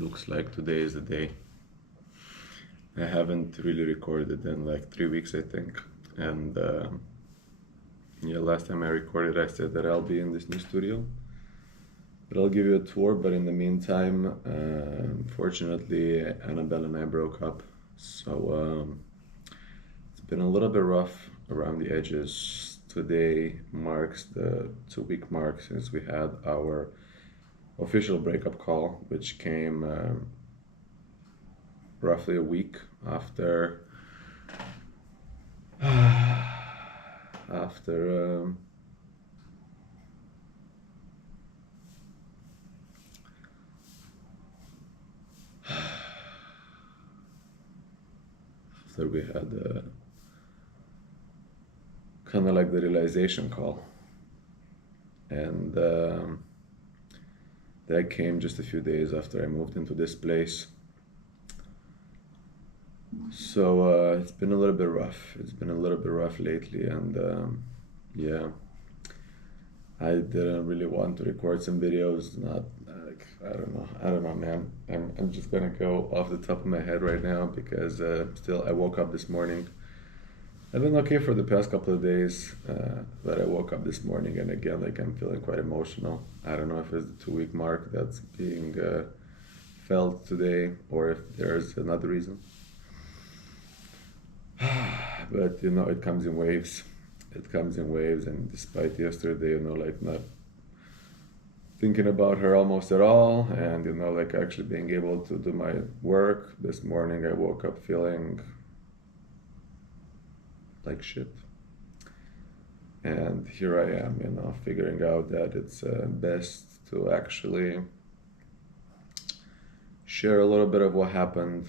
Looks like today is the day. I haven't really recorded in like 3 weeks, I think. And yeah, last time I recorded, I said that I'll be in this new studio. That I'll give you a tour, but in the meantime, unfortunately, Annabelle and I broke up. So it's been a little bit rough around the edges. Today marks the 2 week mark since we had our official breakup call, which came roughly a week after after after we had kind of like the realization call, and that came just a few days after I moved into this place. So it's been a little bit rough. It's been a little bit rough lately, and yeah, I didn't really want to record some videos. Not like I don't know, man. I'm just gonna go off the top of my head right now because still I woke up this morning. I've been okay for the past couple of days, but I woke up this morning and again like I'm feeling quite emotional. I don't know if it's the 2 week mark that's being felt today or if there's another reason. But it comes in waves. It comes in waves, and despite yesterday, like not thinking about her almost at all, and like actually being able to do my work, this morning I woke up feeling like shit. And here I am, figuring out that it's best to actually share a little bit of what happened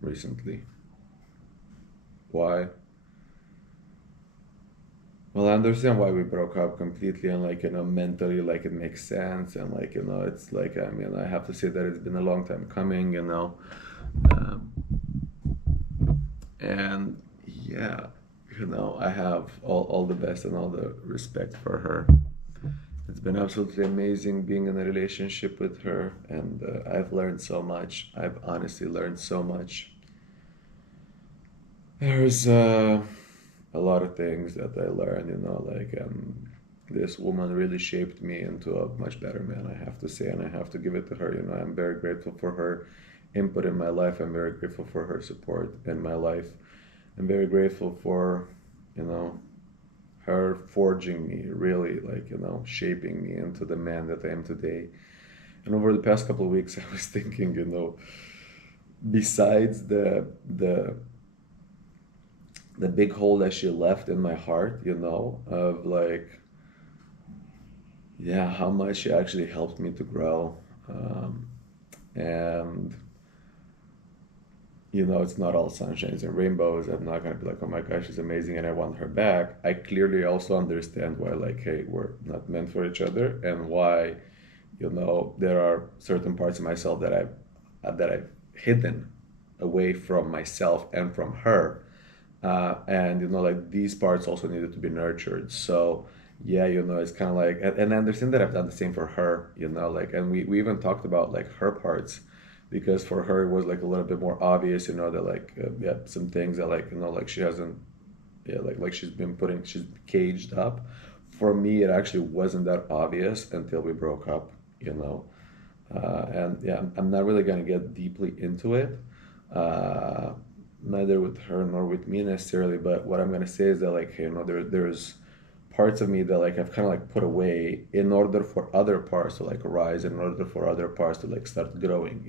recently. Why? Well, I understand why we broke up completely, and like mentally, like it makes sense, and like it's like I have to say that it's been a long time coming, um, and yeah, I have all the best and all the respect for her. It's been absolutely amazing being in a relationship with her, and I've learned so much. I've honestly learned so much. There's a lot of things that I learned, like this woman really shaped me into a much better man, I have to say, and I have to give it to her. I'm very grateful for her input in my life. I'm very grateful for her support in my life. I'm very grateful for, you know, her forging me, really, like, shaping me into the man that I am today. And over the past couple of weeks, I was thinking, besides the big hole that she left in my heart, of like, yeah, how much she actually helped me to grow. And, it's not all sunshines and rainbows. I'm not going to be like, oh my gosh, she's amazing and I want her back. I clearly also understand why, like, hey, we're not meant for each other, and why, there are certain parts of myself that I've hidden away from myself and from her, and like these parts also needed to be nurtured. So yeah, it's kind of like, and I understand that I've done the same for her, like, and we even talked about like her parts, because for her it was like a little bit more obvious, that like yeah, some things that like like she hasn't, yeah, like she's caged up. For me, it actually wasn't that obvious until we broke up, and yeah, I'm not really gonna get deeply into it, uh, neither with her nor with me necessarily. But what I'm gonna say is that like, hey, there's parts of me that like I've kind of like put away in order for other parts to like rise, in order for other parts to like start growing,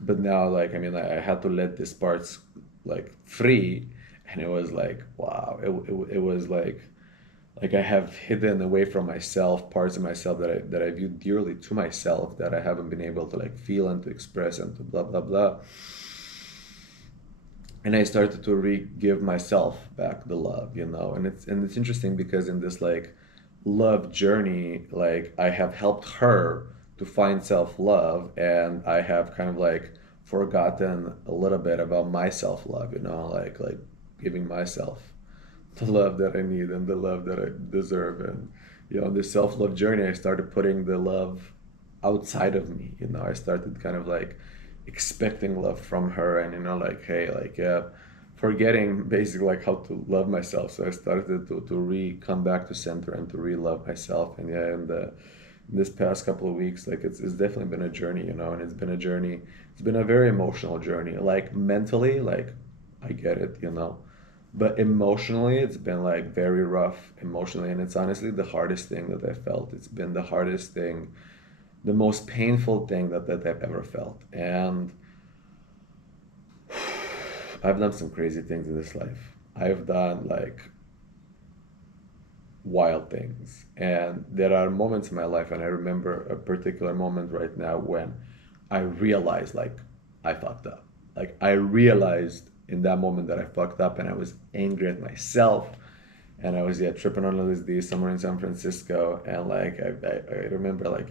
but now like I had to let these parts like free, and it was like wow, it was like I have hidden away from myself parts of myself that I view dearly to myself, that I haven't been able to like feel and to express and to blah blah blah. And I started to re-give myself back the love, and it's interesting because in this like love journey, like I have helped her to find self-love, and I have kind of like forgotten a little bit about my self-love, like giving myself the love that I need and the love that I deserve. And this self-love journey, I started putting the love outside of me. I started kind of like expecting love from her, and like, hey, like, yeah, forgetting basically like how to love myself. So I started to come back to center and to re-love myself. And yeah, and this past couple of weeks, like it's definitely been a journey, and it's been a journey. It's been a very emotional journey. Like mentally, like I get it, but emotionally, it's been like very rough emotionally, and it's honestly the hardest thing that I felt. It's been the hardest thing, the most painful thing that I've ever felt. And I've done some crazy things in this life. I've done like wild things. And there are moments in my life, and I remember a particular moment right now when I realized like I fucked up. Like I realized in that moment that I fucked up, and I was angry at myself. And I was, yeah, tripping on LSD somewhere in San Francisco. And like I remember like,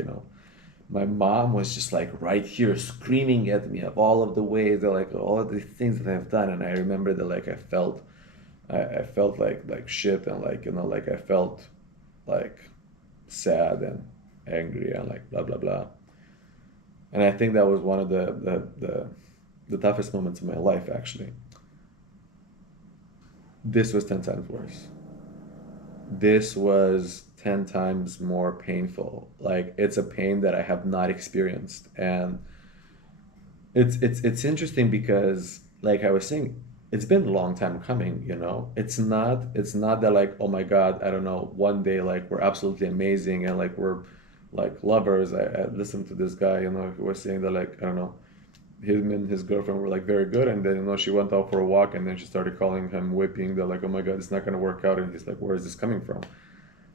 my mom was just like right here screaming at me of all of the ways that like all of the things that I've done. And I remember that like I felt like shit, and like, like I felt like sad and angry and like blah blah blah. And I think that was one of the toughest moments of my life actually. This was 10 times worse. This was 10 times more painful. Like it's a pain that I have not experienced. And it's interesting because like I was saying, it's been a long time coming. It's not that like, oh my God, I don't know, one day like we're absolutely amazing and like we're like lovers. I listened to this guy, who was saying that like, I don't know, him and his girlfriend were like very good, and then she went out for a walk, and then she started calling him whipping. They're like, oh my God, it's not gonna work out. And he's like, where is this coming from?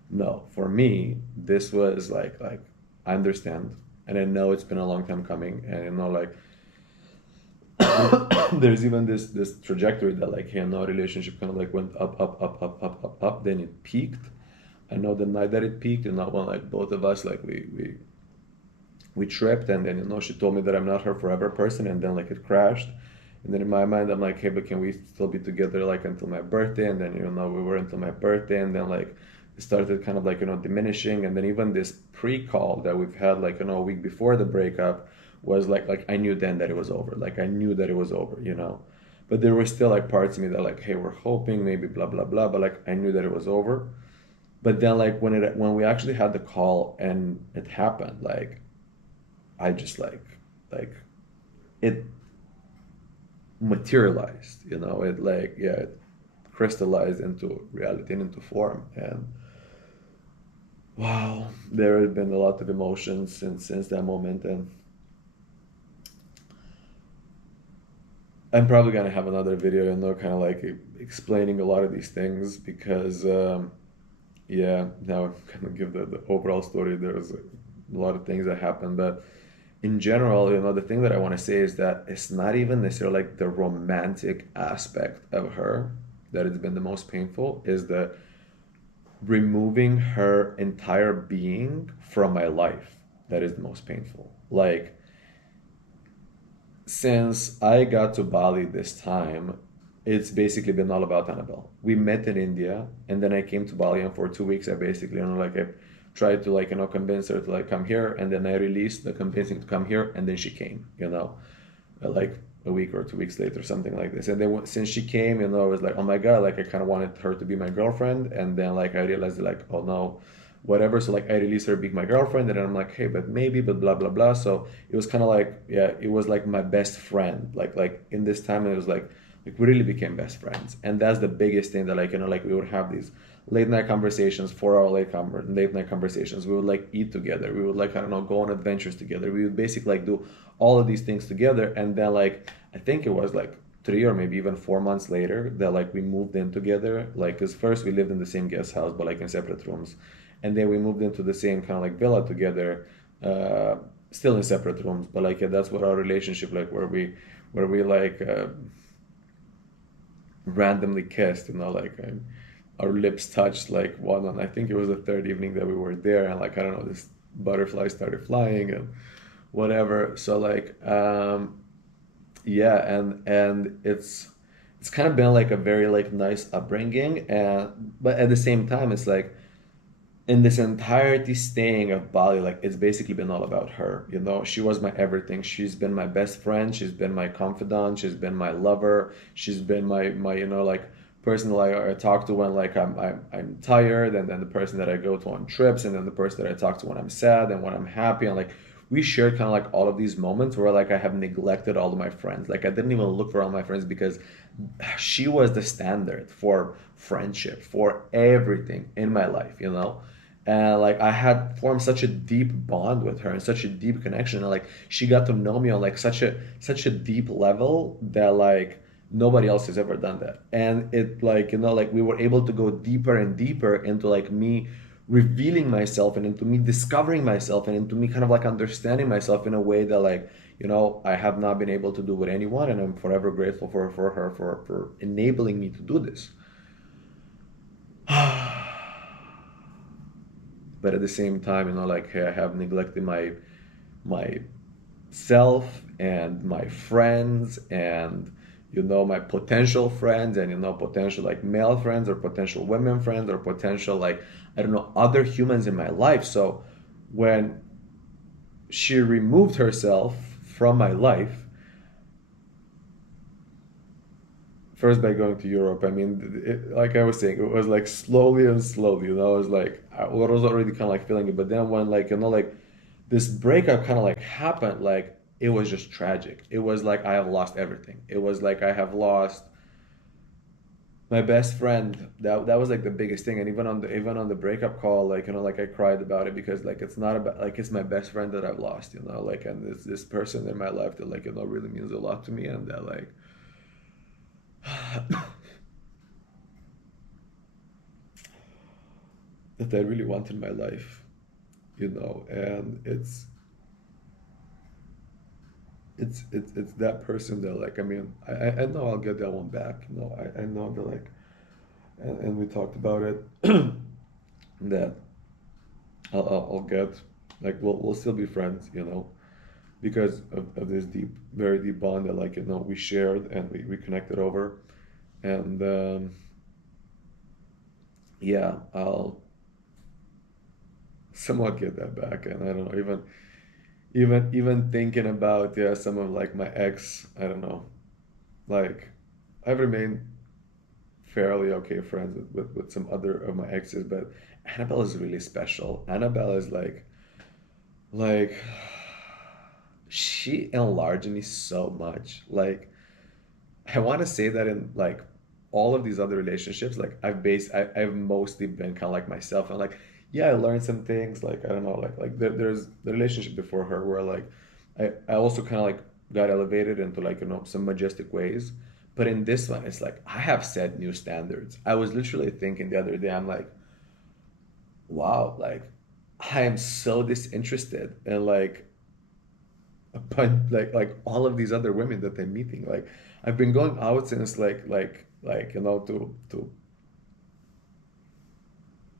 No, for me, this was like I understand, and I know it's been a long time coming, and like there's even this trajectory that like, hey, no, relationship kind of like went up, up, up, up, up, up, up, then it peaked. I know the night that it peaked, when like both of us like we tripped, and then she told me that I'm not her forever person, and then like it crashed. And then in my mind I'm like, hey, but can we still be together like until my birthday? And then we were until my birthday, and then like it started kind of like diminishing. And then even this pre-call that we've had like a week before the breakup was like I knew then that it was over. Like I knew that it was over. But there were still like parts of me that like, hey, we're hoping maybe blah blah blah, but like I knew that it was over. But then like when we actually had the call and it happened, like I just like it materialized, it like, yeah, it crystallized into reality and into form. And wow, there have been a lot of emotions since that moment. And I'm probably gonna have another video, kind of like explaining a lot of these things because yeah, now I'm gonna give the overall story. There's a lot of things that happened, but in general, the thing that I want to say is that it's not even necessarily like the romantic aspect of her that has been the most painful, is that removing her entire being from my life that is the most painful. Like, since I got to Bali this time, it's basically been all about Annabelle. We met in India, and then I came to Bali, and for 2 weeks, I basically, like, I tried to, like, convince her to, like, come here, and then I released the convincing to come here, and then she came, like a week or 2 weeks later, something like this. And then since she came, I was like, oh my God, like, I kind of wanted her to be my girlfriend, and then, like, I realized, like, oh no, whatever. So like I released her being my girlfriend, and then I'm like, hey, but maybe, but blah blah blah. So it was kind of like, yeah, it was like my best friend. Like in this time, it was like we really became best friends, and that's the biggest thing that like like we would have these late night conversations, 4 hour late night conversations. We would like eat together. We would like, I don't know, go on adventures together. We would basically like do all of these things together, and then like I think it was like 3 or maybe even 4 months later that like we moved in together. Like, cause first we lived in the same guest house but like in separate rooms, and then we moved into the same kind of like villa together, uh, still in separate rooms. But like, yeah, that's what our relationship, like where we like randomly kissed, like our lips touched like one on, I think it was the third evening that we were there, and like I don't know, this butterfly started flying and whatever. So like yeah, and it's kind of been like a very like nice upbringing, and but at the same time it's like in this entirety staying of Bali, like it's basically been all about her. She was my everything. She's been my best friend. She's been my confidant. She's been my lover. She's been my like person that I talk to when like I'm tired, and then the person that I go to on trips, and then the person that I talk to when I'm sad and when I'm happy, and like we shared kind of like all of these moments where like I have neglected all of my friends. Like I didn't even look for all my friends because she was the standard for friendship, for everything in my life. And like I had formed such a deep bond with her and such a deep connection, and like she got to know me on like such a deep level that like nobody else has ever done that. And it like like we were able to go deeper and deeper into like me revealing myself, and into me discovering myself, and into me kind of like understanding myself in a way that like I have not been able to do with anyone, and I'm forever grateful for her for enabling me to do this. But at the same time, like I have neglected my self and my friends, and my potential friends, and potential like male friends, or potential women friends, or potential like I don't know, other humans in my life. So when she removed herself from my life, first by going to Europe. I mean, like I was saying, it was like slowly and slowly. It was like I was already kind of like feeling it, but then when like like this breakup kind of like happened, like it was just tragic. It was like I have lost everything. It was like I have lost my best friend. That was like the biggest thing. And even on the breakup call, like like I cried about it, because like it's not about like it's my best friend that I've lost. Like, and it's this person in my life that like really means a lot to me, and that like that I really want in my life. And it's that person that like, I mean, I know I'll get that one back. I know that like, and we talked about it, that I'll get, like, we'll still be friends, because of this deep, very deep bond that like we shared, and we connected over. And yeah, I'll somewhat get that back. And I don't know, even thinking about, yeah, some of like my ex, I don't know, like I've remained fairly okay friends with some other of my exes, but Annabelle is really special. Annabelle is like she enlarged me so much. Like I want to say that in like all of these other relationships, like I've mostly been kind of like myself, and like yeah, I learned some things. Like I don't know, like there's the relationship before her where like I also kind of like got elevated into like some majestic ways. But in this one, it's like I have set new standards. I was literally thinking the other day, I'm like, wow, like I am so disinterested in like but like all of these other women that I'm meeting. Like I've been going out since like to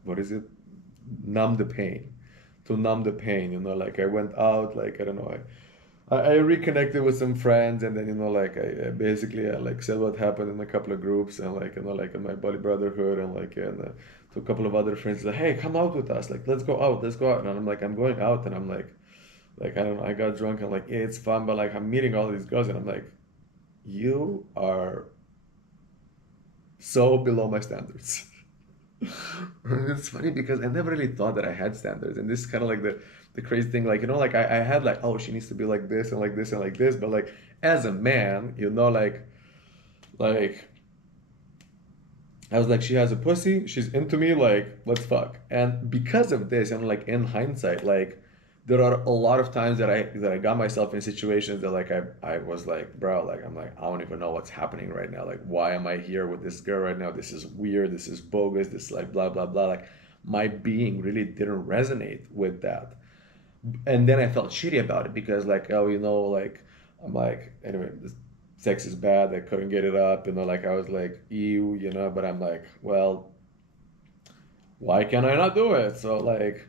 what is it, numb the pain, to numb the pain. Like I went out, like I don't know, I reconnected with some friends, and then like I basically like said what happened in a couple of groups, and like like in my body brotherhood, and like and to a couple of other friends, like, hey, come out with us, like let's go out. And I'm like, I'm going out, and I'm like I don't know, I got drunk, and like yeah, it's fun, but like I'm meeting all these girls, and I'm like, you are so below my standards. And it's funny because I never really thought that I had standards, and this is kind of like the crazy thing, like like I had like, oh, she needs to be like this and like this and like this, but like as a man, like I was like, she has a pussy, she's into me, like let's fuck. And because of this, and like in hindsight, like there are a lot of times that I got myself in situations that like I was like, bro, like I'm like, I don't even know what's happening right now. Like why am I here with this girl right now? This is weird, this is bogus, this like blah blah blah. Like my being really didn't resonate with that. And then I felt shitty about it because like, oh, like I'm like, anyway, this sex is bad. I couldn't get it up, like I was like, ew, but I'm like, well, why can I not do it? So like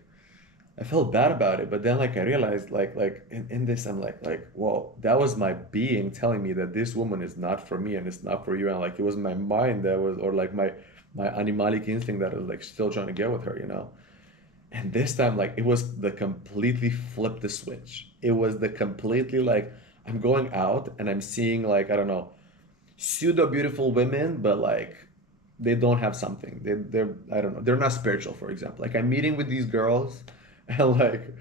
I felt bad about it, but then like I realized like in this I'm like, whoa, that was my being telling me that this woman is not for me and it's not for you. And like it was my mind that was, or like my animalic instinct that was like still trying to get with her. And this time, like, it was the completely flip the switch. It was the completely like, I'm going out and I'm seeing, like, I don't know, pseudo beautiful women, but like they don't have something. They're, I don't know, they're not spiritual, for example. Like, I'm meeting with these girls and like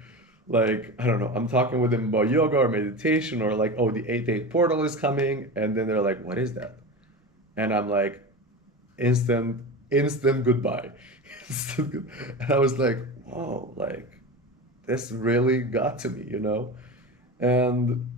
I don't know, I'm talking with them about yoga or meditation or like, oh, the 8-8 portal is coming, and then they're like, what is that? And I'm like, instant goodbye. Instant good. And I was like, whoa, like this really got to me, you know? And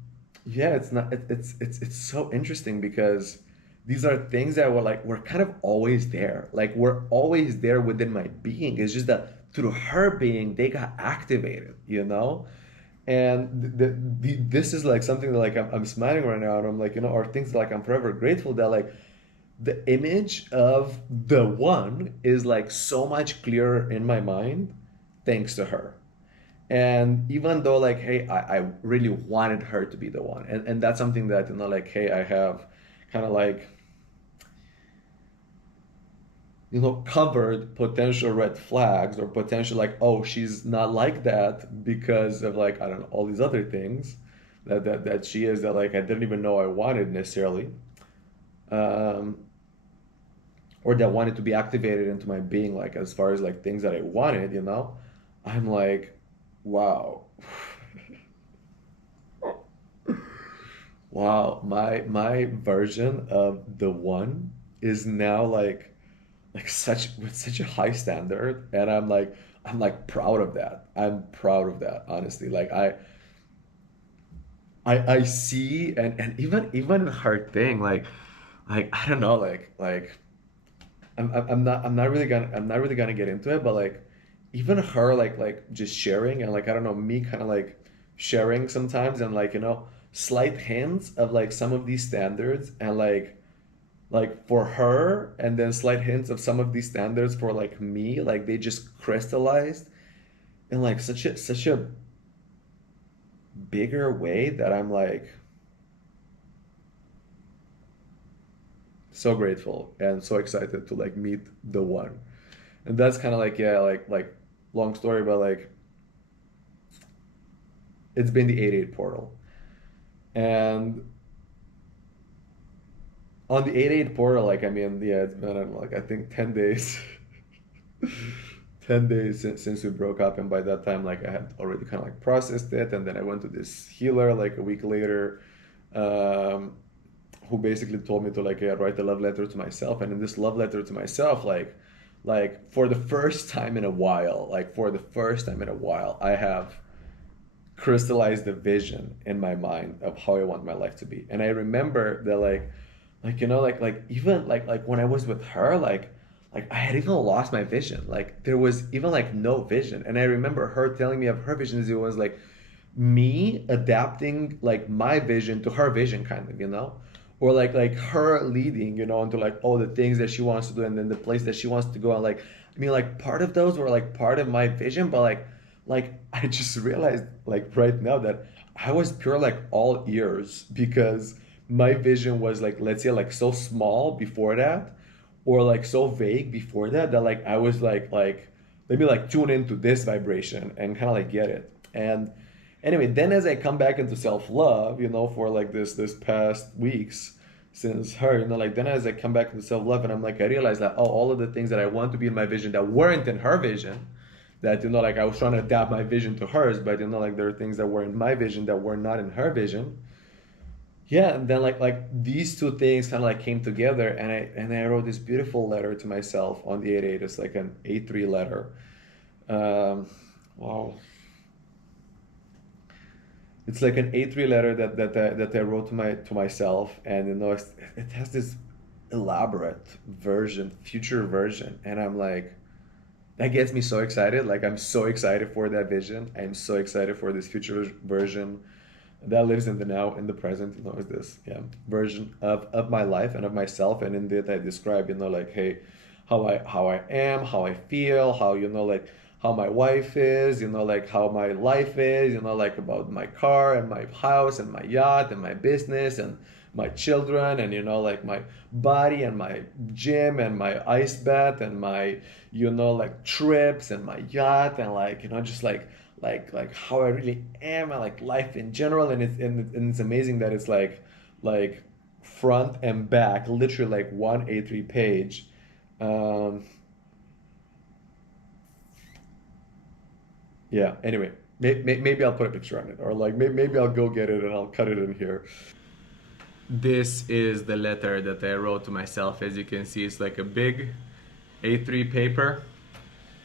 yeah, it's not it's so interesting because these are things that were kind of always there. Like, we're always there within my being. It's just that through her being, they got activated, you know? And this is like something that like I'm smiling right now, and I'm like, you know, are things that, like, I'm forever grateful that like the image of the one is like so much clearer in my mind thanks to her. And even though, like, hey, I really wanted her to be the one, and that's something that, you know, like, hey, I have kind of like, you know, covered potential red flags or potential, like, oh, she's not like that because of, like, I don't know, all these other things that she is, that like I didn't even know I wanted necessarily, um, or that wanted to be activated into my being, like, as far as like things that I wanted, you know. I'm like, wow. Wow, my version of the one is now like such with such a high standard, and I'm like proud of that. I'm proud of that, honestly. Like, I see, and even her thing, like I don't know, like I'm not really gonna get into it, but like even her, like just sharing, and like I don't know, me kind of like sharing sometimes, and like, you know, slight hints of like some of these standards, and like for her, and then slight hints of some of these standards for like me, like they just crystallized in like such a bigger way that I'm like so grateful and so excited to like meet the one. And that's kind of like, yeah, like long story, but like it's been the 8-8 portal. And on the 8-8 portal, like, I mean, yeah, it's been, I don't know, like, I think 10 days. 10 days since we broke up, and by that time, like, I had already kind of like processed it, and then I went to this healer like a week later, um, who basically told me to, like, yeah, write a love letter to myself. And in this love letter to myself, like for the first time in a while, I have crystallized the vision in my mind of how I want my life to be. And I remember that, like, you know, like even like when I was with her, like I had even lost my vision. Like, there was even like no vision. And I remember her telling me of her visions. It was like me adapting like my vision to her vision, kind of, you know, or like her leading, you know, into like all the things that she wants to do, and then the place that she wants to go. And like, I mean, like, part of those were like part of my vision, but like I just realized, like, right now, that I was pure like all ears, because my vision was like, let's say, like so small before that, or like so vague before that, that like I was like let me like tune into this vibration and kind of like get it. And anyway, then as I come back into self-love, you know, for like this past weeks since her, you know, like, then as I come back into self-love, and I'm like, I realized that, oh, all of the things that I want to be in my vision that weren't in her vision, that, you know, like, I was trying to adapt my vision to hers, but, you know, like, there are things that were in my vision that were not in her vision. Yeah, and then like these two things kind of like came together, and I wrote this beautiful letter to myself on the 8-8. It's like an 8-3 letter. um wow, it's like an 8-3 letter that I wrote to myself. And, you know, it has this elaborate version, future version, and I'm like, that gets me so excited. Like, I'm so excited for that vision. I'm so excited for this future version that lives in the now, in the present, you know, is this, yeah, version of my life and of myself. And in that I describe, you know, like, hey, how I am, how I feel, how, you know, like, how my wife is, you know, like, how my life is, you know, like, about my car and my house and my yacht and my business and my children, and like my body, and my gym, and my ice bath, and my like trips, and my yacht, and like just like how I really am, and like life in general. And it's amazing that it's like front and back, literally like one A3 page. um yeah, anyway, maybe I'll put a picture on it, or like maybe I'll go get it and I'll cut it in here. This is the letter that I wrote to myself. As you can see, it's like a big A3 paper.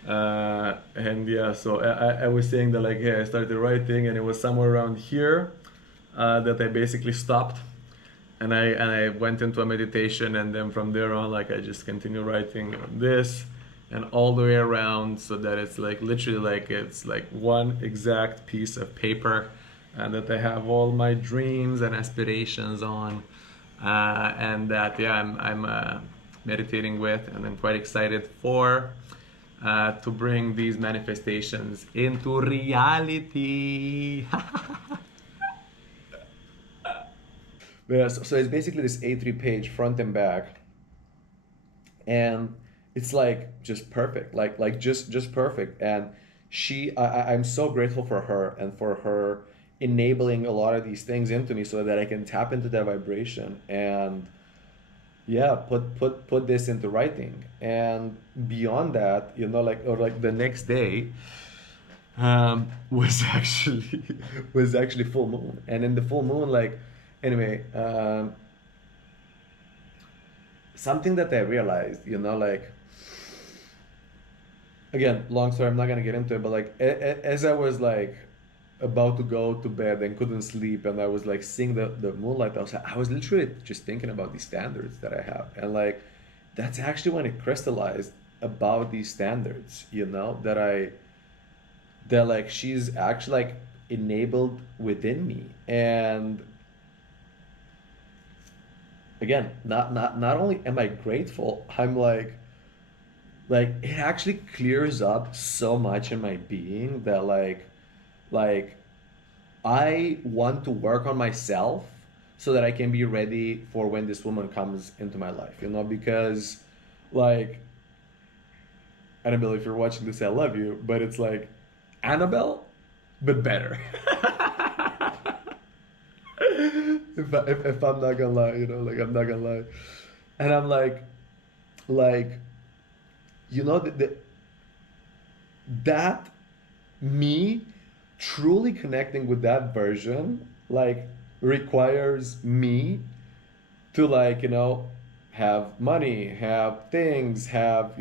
And yeah, so I was saying that like, yeah, I started writing, and it was somewhere around here that I basically stopped, and I went into a meditation, and then from there on, like, I just continue writing on this and all the way around, so that it's like literally like it's like one exact piece of paper, and that I have all my dreams and aspirations on, and that, yeah, I'm meditating with, and I'm quite excited for to bring these manifestations into reality. Yeah, so it's basically this A3 page, front and back, and it's like just perfect, like just perfect. And I'm so grateful for her, and for her enabling a lot of these things into me, so that I can tap into that vibration, and yeah, put this into writing. And beyond that, like, or like the next day was actually was actually full moon. And in the full moon, like, anyway, something that I realized, like, again, long story, I'm not gonna get into it, but like, as I was like about to go to bed and couldn't sleep, and I was like seeing the moonlight, I was literally just thinking about these standards that I have. And like, that's actually when it crystallized about these standards, that like she's actually like enabled within me. And again, not only am I grateful, I'm like it actually clears up so much in my being, that like I want to work on myself, so that I can be ready for when this woman comes into my life, because like, Annabelle, if you're watching this, I love you, but it's like Annabelle, but better. If I'm not gonna lie, like, I'm not gonna lie. And I'm like, that me truly connecting with that version, like, requires me to, like, have money, have things, have,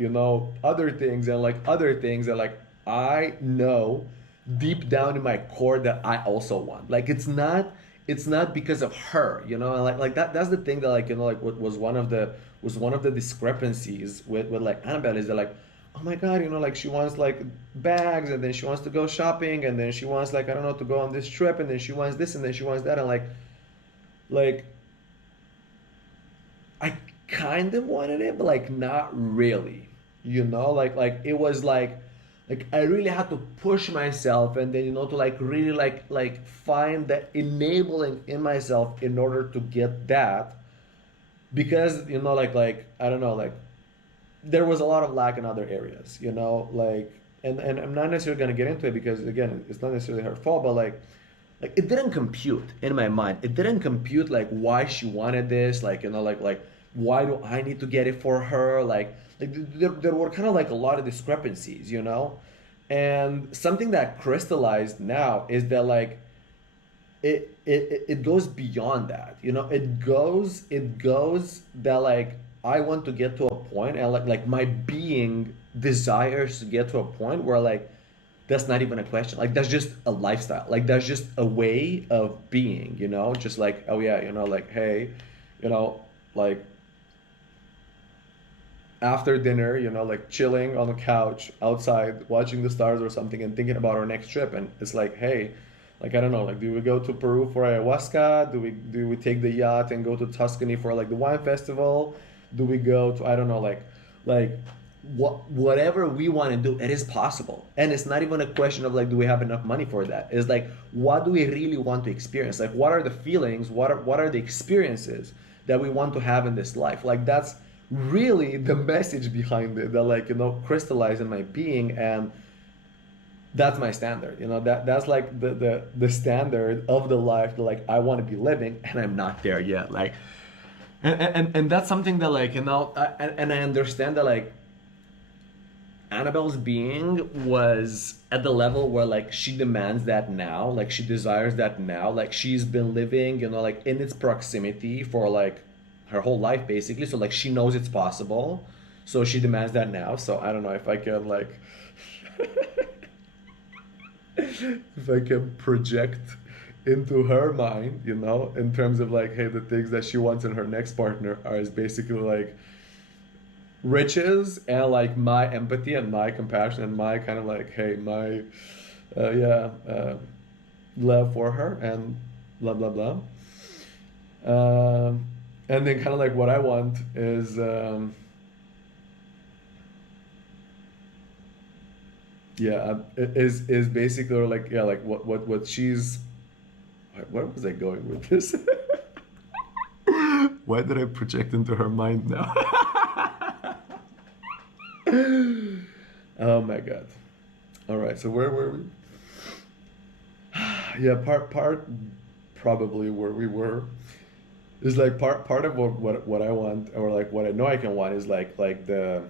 other things, and like other things that, like, I know deep down in my core that I also want. Like, it's not because of her, and like that's the thing that, like, like, what was one of the discrepancies with like Annabelle, is that, like, oh my god, like, she wants like bags, and then she wants to go shopping, and then she wants, like, I don't know, to go on this trip, and then she wants this, and then she wants that. And like I kind of wanted it, but like not really, like it was like I really had to push myself, and then, to like really like find that enabling in myself in order to get that. Because, like I don't know, like, there was a lot of lack in other areas, like, and I'm not necessarily going to get into it, because again, it's not necessarily her fault, but like it didn't compute in my mind. It didn't compute, like, why she wanted this, like, like why do I need to get it for her, like there were kind of like a lot of discrepancies, and something that crystallized now is that, like, it goes beyond that, it goes that, like, I want to get to a point, and like my being desires to get to a point where, like, that's not even a question, like, that's just a lifestyle, like, that's just a way of being, just like, oh yeah, like, hey, you know like, after dinner, like, chilling on the couch outside, watching the stars or something, and thinking about our next trip. And it's like, hey, like, I don't know, like, do we go to Peru for ayahuasca? Do we take the yacht and go to Tuscany for, like, the wine festival? Do we go to, I don't know, like, whatever we want to do, it is possible. And it's not even a question of like, do we have enough money for that? It's like, what do we really want to experience? Like, what are the feelings? What are the experiences that we want to have in this life? Like, that's really the message behind it that, like, crystallize in my being. And that's my standard. That's like the standard of the life that, like, I want to be living, and I'm not there yet. Like, and that's something that, like, and I understand that, like, Annabelle's being was at the level where, like, she demands that now, like, she desires that now, like, she's been living, like, in its proximity for, like, her whole life basically, so, like, she knows it's possible, so she demands that now. So I don't know if I can, like, if I can project into her mind, in terms of, like, hey, the things that she wants in her next partner are is basically like riches, and, like, my empathy and my compassion and my kind of, like, hey, my yeah, love for her, and blah blah blah. And then kind of like what I want is yeah, is basically, or like, yeah, like what she's, where was I going with this? Why did I project into her mind now? Oh my god. All right, so where were we? Yeah, part probably where we were is like part of what I want, or like what I know I can want, is like the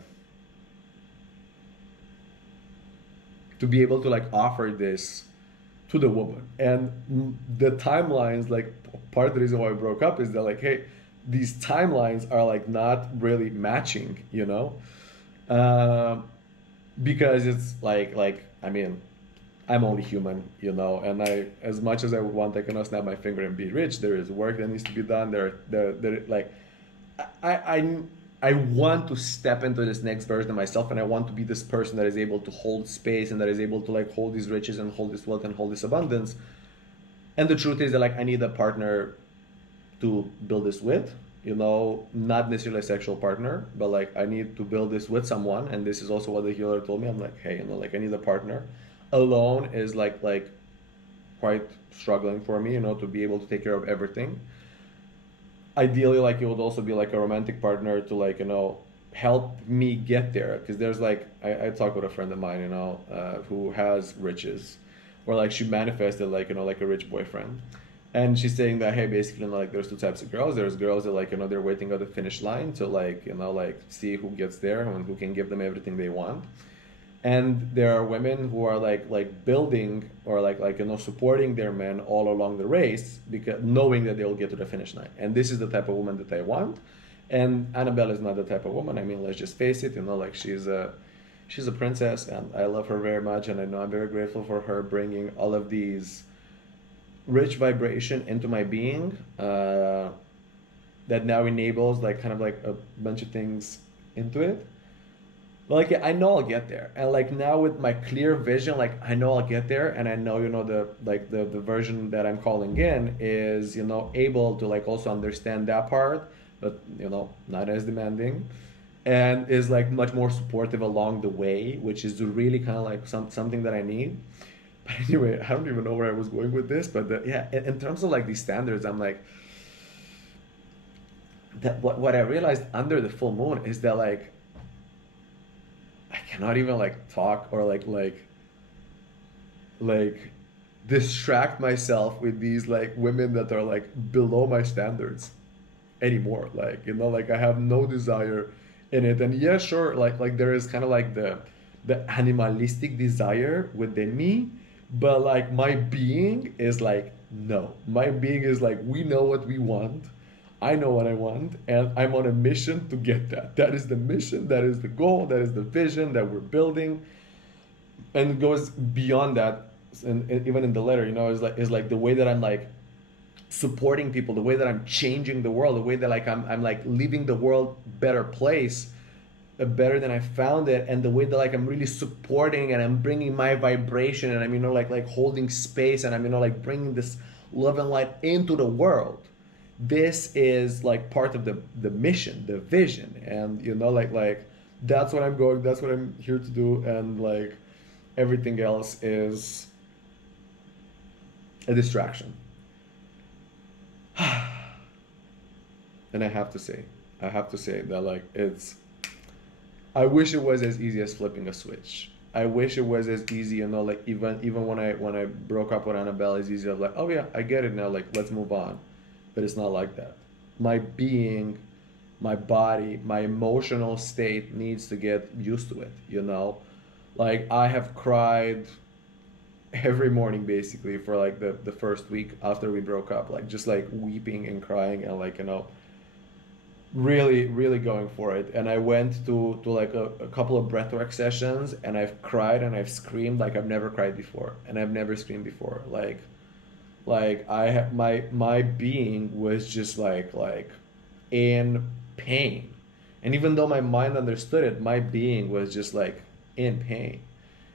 to be able to, like, offer this to the woman. And the timelines, like, part of the reason why we broke up is that, like, hey, these timelines are, like, not really matching, um, because it's like, I mean, I'm only human, and I, as much as I would want, I cannot snap my finger and be rich. There is work that needs to be done. There, like, I, I, I want to step into this next version of myself, and I want to be this person that is able to hold space, and that is able to, like, hold these riches and hold this wealth and hold this abundance. And the truth is that, like, I need a partner to build this with, not necessarily a sexual partner, but, like, I need to build this with someone. And this is also what the healer told me. I'm like, hey, like, I need a partner. Alone is like quite struggling for me, to be able to take care of everything. Ideally, like, it would also be like a romantic partner to, like, help me get there, because there's, like, I talk with a friend of mine, who has riches, or, like, she manifested, like, like a rich boyfriend. And she's saying that, hey, basically, like, there's two types of girls. There's girls that, like, they're waiting at the finish line to, like, like, see who gets there and who can give them everything they want. And there are women who are, like building, or like supporting their men all along the race, because knowing that they'll get to the finish line. And this is the type of woman that I want. And Annabelle is not the type of woman. I mean, let's just face it, like, she's a princess, and I love her very much, and I know I'm very grateful for her bringing all of these rich vibration into my being, that now enables, like, kind of like a bunch of things into it. But, like, yeah, I know I'll get there, and, like, now with my clear vision, like, I know I'll get there, and I know, the version that I'm calling in is, able to, like, also understand that part, but, not as demanding, and is, like, much more supportive along the way, which is really kind of like something that I need. But anyway, I don't even know where I was going with this, but yeah, in terms of, like, these standards, I'm like, that what I realized under the full moon is that, like, I cannot even, like, talk, or like distract myself with these, like, women that are, like, below my standards anymore. Like, like, I have no desire in it. And yeah, sure, like there is kind of like the animalistic desire within me, but, like, my being is like, no, my being is like, we know what we want, I know what I want, and I'm on a mission to get that. That is the mission, that is the goal, that is the vision that we're building. And it goes beyond that. And even in the letter, is like the way that I'm, like, supporting people, the way that I'm changing the world, the way that, like, I'm like leaving the world better place, better than I found it, and the way that, like, I'm really supporting, and I'm bringing my vibration, and I'm, like holding space, and I'm, like, bringing this love and light into the world. This is, like, part of the mission, the vision. And, like, that's what I'm going, that's what I'm here to do, and like everything else is a distraction. And I have to say that like it's, I wish it was as easy as flipping a switch. I wish it was as easy, you know, like even when I broke up with Annabelle, it's easy of like, oh yeah, I get it now, like let's move on. But it's not like that. My being, my body, my emotional state needs to get used to it, you know? Like I have cried every morning basically for like the first week after we broke up, like just like weeping and crying and like, you know, really going for it. And I went to like a couple of breathwork sessions, and I've cried and I've screamed like I've never cried before, and I've never screamed before. Like I have my being was just like in pain. And even though my mind understood it, my being was just like in pain.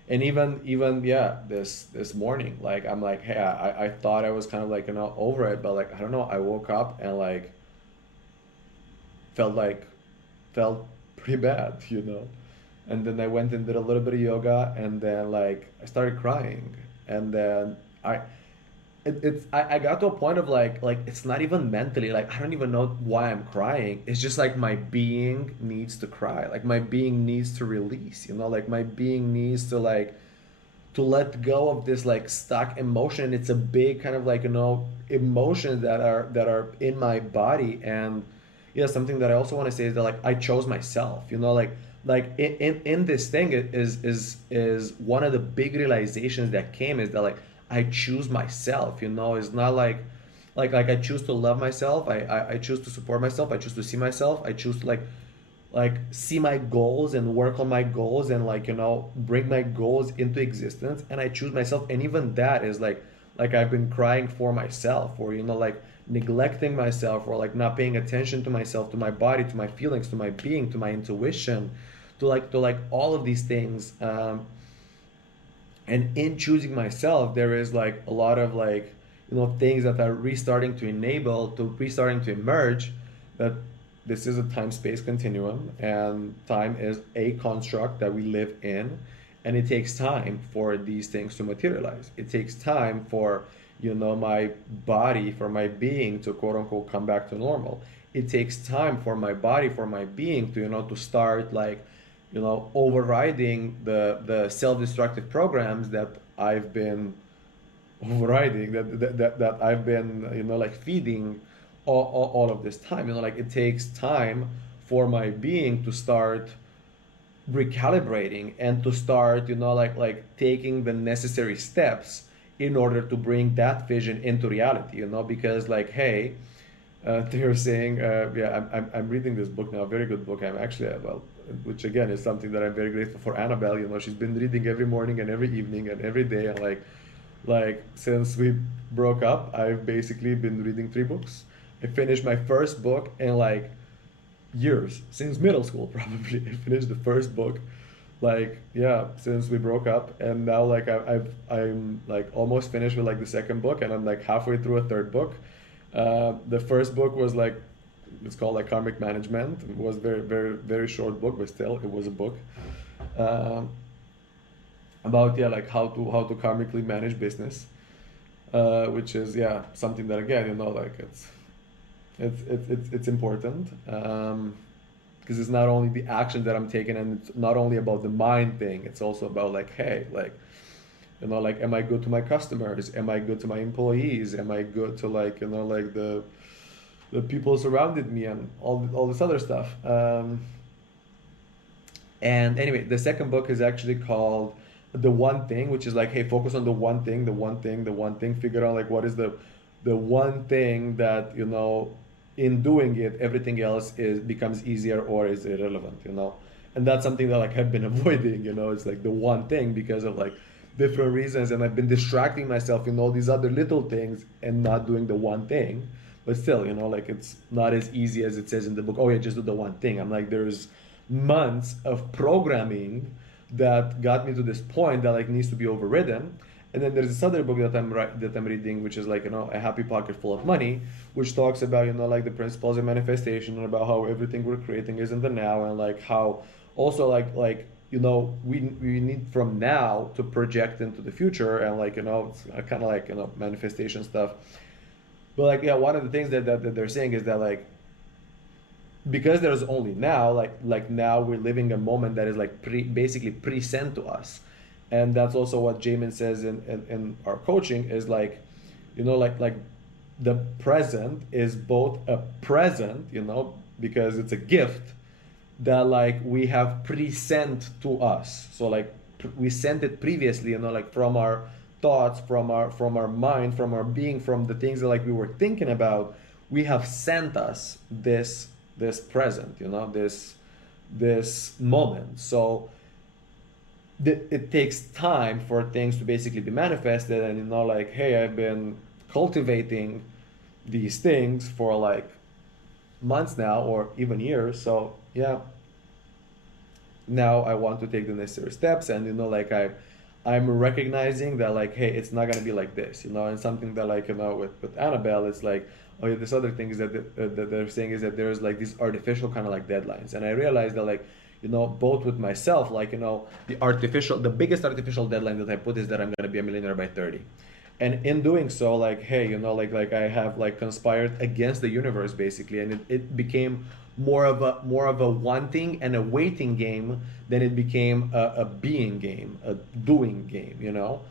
And even yeah, this morning, like I'm like, hey, I thought I was kind of like, you know, over it, but like I don't know, I woke up and like felt like felt pretty bad, you know. And then I went and did a little bit of yoga, and then like I started crying, and then I got to a point of like it's not even mentally, like I don't even know why I'm crying. It's just like my being needs to cry, like my being needs to release, you know, like my being needs to like to let go of this like stuck emotion. It's a big kind of like, you know, emotions that are in my body. And yeah, something that I also want to say is that like I chose myself, you know, like in this thing is one of the big realizations that came is that like I choose myself, you know. It's not like I choose to love myself, I choose to support myself, I choose to see myself, I choose to like see my goals and work on my goals and like, you know, bring my goals into existence, and I choose myself. And even that is like I've been crying for myself, or you know, like neglecting myself, or like not paying attention to myself, to my body, to my feelings, to my being, to my intuition, to like all of these things. And in choosing myself, there is like a lot of like, you know, things that are restarting to enable, to restarting to emerge, that this is a time space continuum, and time is a construct that we live in, and it takes time for these things to materialize. It takes time for, you know, my body, for my being to quote unquote come back to normal. It takes time for my body, for my being to, you know, to start like, you know, overriding the self-destructive programs that I've been overriding, that I've been, you know, like feeding all of this time. You know, like it takes time for my being to start recalibrating and to start, you know, like taking the necessary steps in order to bring that vision into reality, you know. Because like, hey, they're saying, yeah, I'm reading this book now, a very good book. I'm actually, well, which again is something that I'm very grateful for Annabelle. You know, she's been reading every morning and every evening and every day. And like since we broke up, I've basically been reading 3 books. I finished my first book in like years, since middle school probably. I finished the first book, like yeah, since we broke up, and now like I'm like almost finished with like the second book, and I'm like halfway through a third book. The first book was like, it's called like Karmic Management. It was very short book, but still it was a book. Um, about yeah, like how to karmically manage business, which is yeah, something that again, you know, like it's important, because it's not only the action that I'm taking, and it's not only about the mind thing. It's also about like, hey, like, you know, like, am I good to my customers? Am I good to my employees? Am I good to like, you know, like the people surrounded me, and all this other stuff. And anyway, the second book is actually called The One Thing, which is like, hey, focus on the one thing, the one thing, the one thing. Figure out like what is the one thing that, you know, in doing it, everything else is becomes easier or is irrelevant, you know. And that's something that like I've been avoiding, you know. It's like the one thing because of like different reasons, and I've been distracting myself in all these other little things and not doing the one thing. But still, you know, like it's not as easy as it says in the book. Oh yeah, just do the one thing. I'm like, there's months of programming that got me to this point that like needs to be overridden. And then there's this other book that I'm reading, which is like, you know, A Happy Pocket Full of Money, which talks about, you know, like the principles of manifestation, and about how everything we're creating is in the now, and like how also like you know we need from now to project into the future, and like you know it's kind of like you know manifestation stuff. But like yeah, one of the things that they're saying is that like because there's only now, like now we're living a moment that is like basically present to us, and that's also what Jamin says in our coaching is like, you know, like the present is both a present, you know, because it's a gift that like we have present to us. So like we sent it previously, you know, like from our thoughts, from our mind, from our being, from the things that like we were thinking about, we have sent us this present, you know, this moment. So it takes time for things to basically be manifested, and you know like hey, I've been cultivating these things for like months now or even years. So yeah, now I want to take the necessary steps, and you know like I'm recognizing that like hey, it's not gonna be like this, you know. And something that like you know with Annabelle, it's like oh yeah, this other thing is that they're saying is that there's like these artificial kind of like deadlines, and I realized that like you know both with myself, like you know the biggest artificial deadline that I put is that I'm gonna be a millionaire by 30. And in doing so like hey, you know like I have like conspired against the universe basically, and it became more of a wanting and a waiting game than it became a being game, a doing game, you know.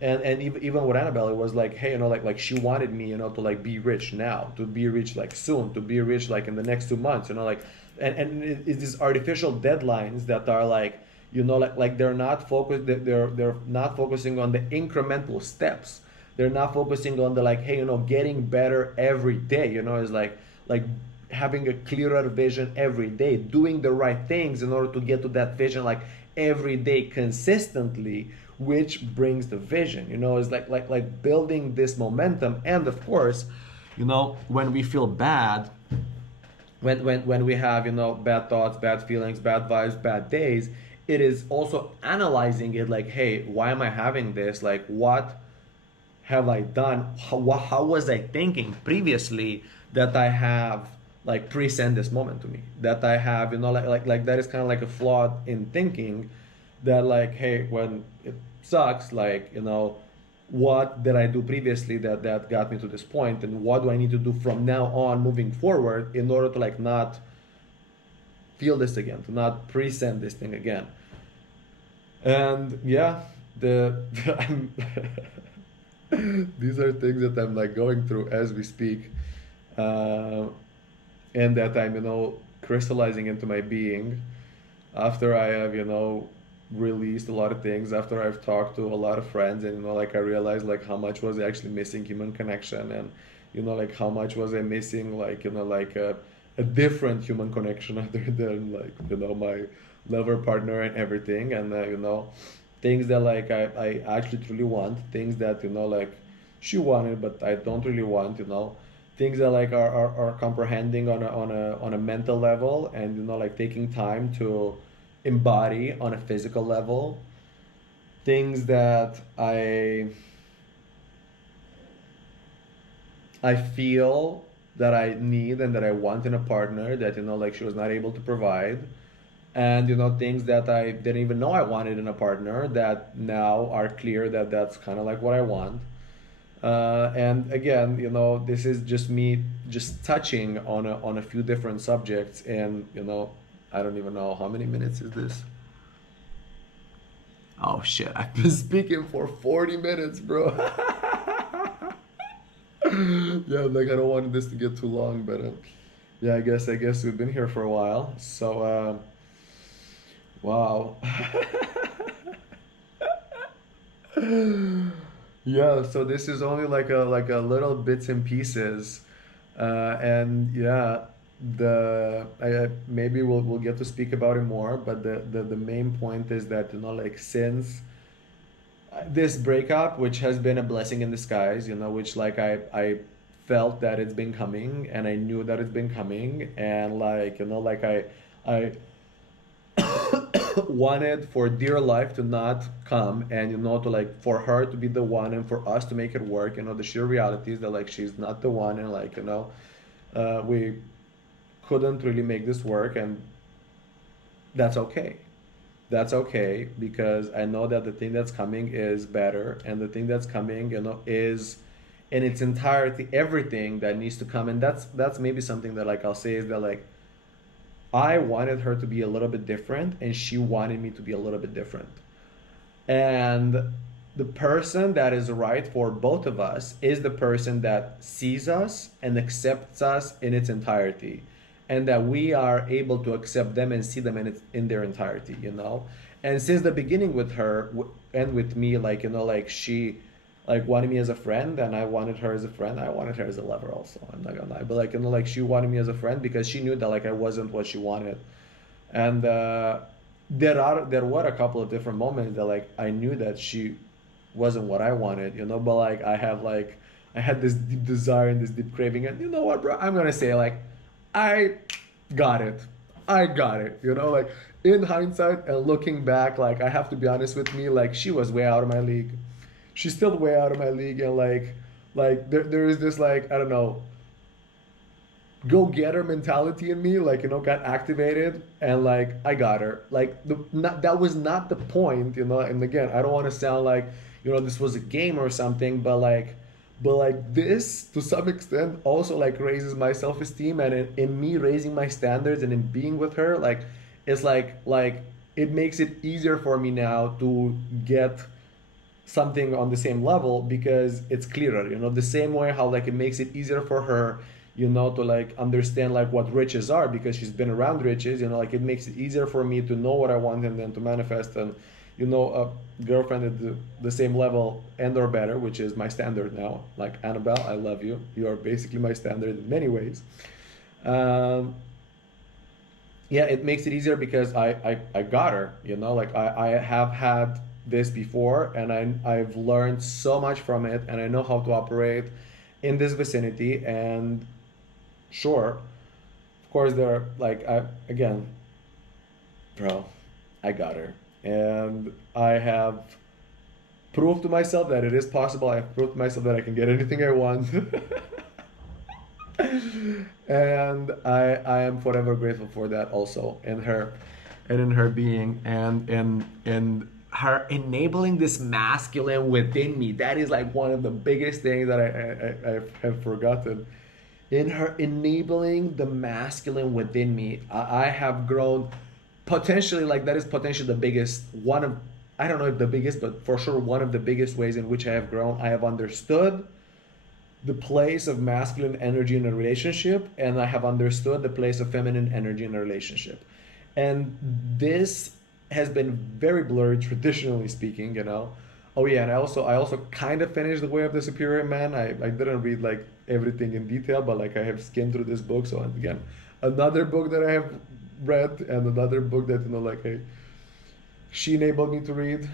And even with Annabelle, it was like hey, you know like she wanted me, you know, to like be rich now, to be rich like soon, to be rich like in the next 2 months, you know, like and it's these artificial deadlines that are like you know like they're not focused, they're not focusing on the incremental steps. They're not focusing on the like hey, you know, getting better every day, you know. It's like having a clearer vision every day, doing the right things in order to get to that vision like every day consistently, which brings the vision, you know. It's like building this momentum. And of course, you know, when we feel bad, when we have you know bad thoughts, bad feelings, bad vibes, bad days, it is also analyzing it like hey, why am I having this, like what have I done, how was I thinking previously that I have like present this moment to me, that I have you know like that is kind of like a flaw in thinking, that like hey, when it sucks, like you know what did I do previously that got me to this point, and what do I need to do from now on moving forward in order to like not feel this again, to not present this thing again. And yeah, I'm these are things that I'm like going through as we speak, uh, and that I'm you know crystallizing into my being after I have you know released a lot of things, after I've talked to a lot of friends, and you know like I realized like how much was I actually missing human connection, and you know like how much was I missing like you know like a different human connection other than like you know my lover partner and everything. And you know things that like I actually truly want, things that you know like she wanted but I don't really want, you know, things that like are comprehending on a mental level, and you know like taking time to embody on a physical level, things that I feel that I need and that I want in a partner that you know like she was not able to provide, and you know things that I didn't even know I wanted in a partner that now are clear that that's kind of like what I want. And again, you know, this is just me just touching on a few different subjects, and you know, I don't even know how many minutes is this. Oh shit! I've been speaking for 40 minutes, bro. Yeah, like I don't want this to get too long, but yeah, I guess we've been here for a while. So wow. Yeah, so this is only like a little bits and pieces, and yeah, maybe we'll get to speak about it more, but the main point is that you know like since this breakup, which has been a blessing in disguise, you know, which like I felt that it's been coming, and I knew that it's been coming, and like you know like I wanted for dear life to not come, and you know to like for her to be the one and for us to make it work, you know, the sheer reality is that like she's not the one, and like you know we couldn't really make this work. And that's okay. That's okay because I know that the thing that's coming is better, and the thing that's coming, is in its entirety everything that needs to come. And that's maybe something that like I'll say is that like I wanted her to be a little bit different, and she wanted me to be a little bit different. And the person that is right for both of us is the person that sees us and accepts us in its entirety. And that we are able to accept them and see them in their entirety. And since the beginning with her and with me, like, like she like wanted me as a friend, and I wanted her as a friend. I wanted her as a lover also. I'm not gonna lie. But like, like she wanted me as a friend because she knew that like I wasn't what she wanted. And there were a couple of different moments that like I knew that she wasn't what I wanted. But like I had this deep desire and this deep craving, and you know what, bro? I'm gonna say like I got it. I got it. Like in hindsight and looking back, like I have to be honest with me, like she was way out of my league. She's still way out of my league, and like there is this like I don't know go getter mentality in me, like got activated, and like I got her. Like that was not the point. And again, I don't want to sound like this was a game or something, but like this to some extent also like raises my self-esteem, and in me raising my standards and in being with her, like it's like it makes it easier for me now to get something on the same level because it's clearer, the same way how like it makes it easier for her, to like understand like what riches are because she's been around riches, like it makes it easier for me to know what I want and then to manifest. And a girlfriend at the same level and or better, which is my standard now. Like Annabelle, I love you. You are basically my standard in many ways. um yeah, it makes it easier because I got her, like I have had this before, and I've learned so much from it, and I know how to operate in this vicinity. And sure, of course, there are like again, bro, I got her, and I have proved to myself that it is possible. I've proved to myself that I can get anything I want. And I am forever grateful for that also in her, and in her being, and in her enabling this masculine within me. That is like one of the biggest things that I have forgotten. In her enabling the masculine within me, I have grown potentially, like that is potentially the biggest one of, I don't know if the biggest, but for sure one of the biggest ways in which I have grown. I have understood the place of masculine energy in a relationship, and I have understood the place of feminine energy in a relationship. And this has been very blurry traditionally speaking. Oh yeah, and I also kind of finished The Way of the Superior Man. I didn't read like everything in detail, but like I have skimmed through this book. So again, another book that I have read, and another book that like she enabled me to read.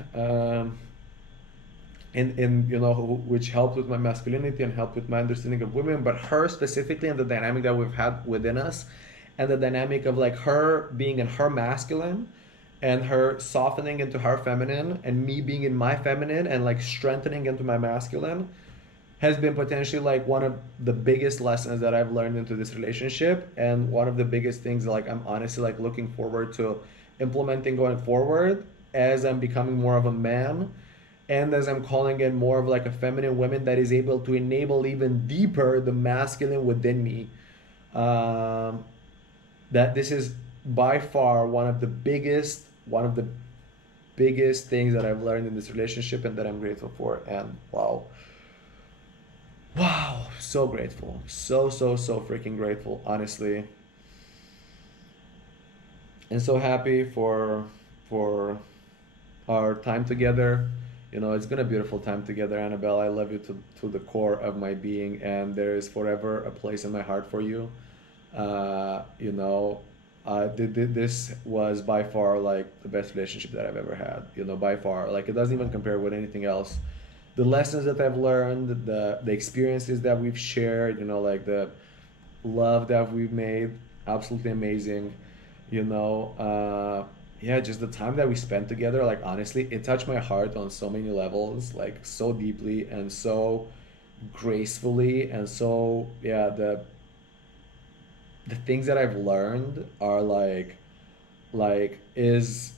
And which helped with my masculinity and helped with my understanding of women, but her specifically, and the dynamic that we've had within us, and the dynamic of like her being in her masculine and her softening into her feminine, and me being in my feminine and like strengthening into my masculine, has been potentially like one of the biggest lessons that I've learned into this relationship, and one of the biggest things that like I'm honestly like looking forward to implementing going forward as I'm becoming more of a man, and as I'm calling in more of like a feminine woman that is able to enable even deeper the masculine within me. Um, that this is by far one of the biggest things that I've learned in this relationship, and that I'm grateful for. And wow, so grateful, so freaking grateful, honestly, and so happy for our time together. It's been a beautiful time together, Annabelle. I love you to the core of my being, and there is forever a place in my heart for you. Uh, you know, this was by far like the best relationship that I've ever had. By far, like it doesn't even compare with anything else. The lessons that I've learned, the experiences that we've shared, like the love that we've made, absolutely amazing. Yeah, just the time that we spent together, like honestly it touched my heart on so many levels, like so deeply and so gracefully. And so yeah, the things that I've learned are like is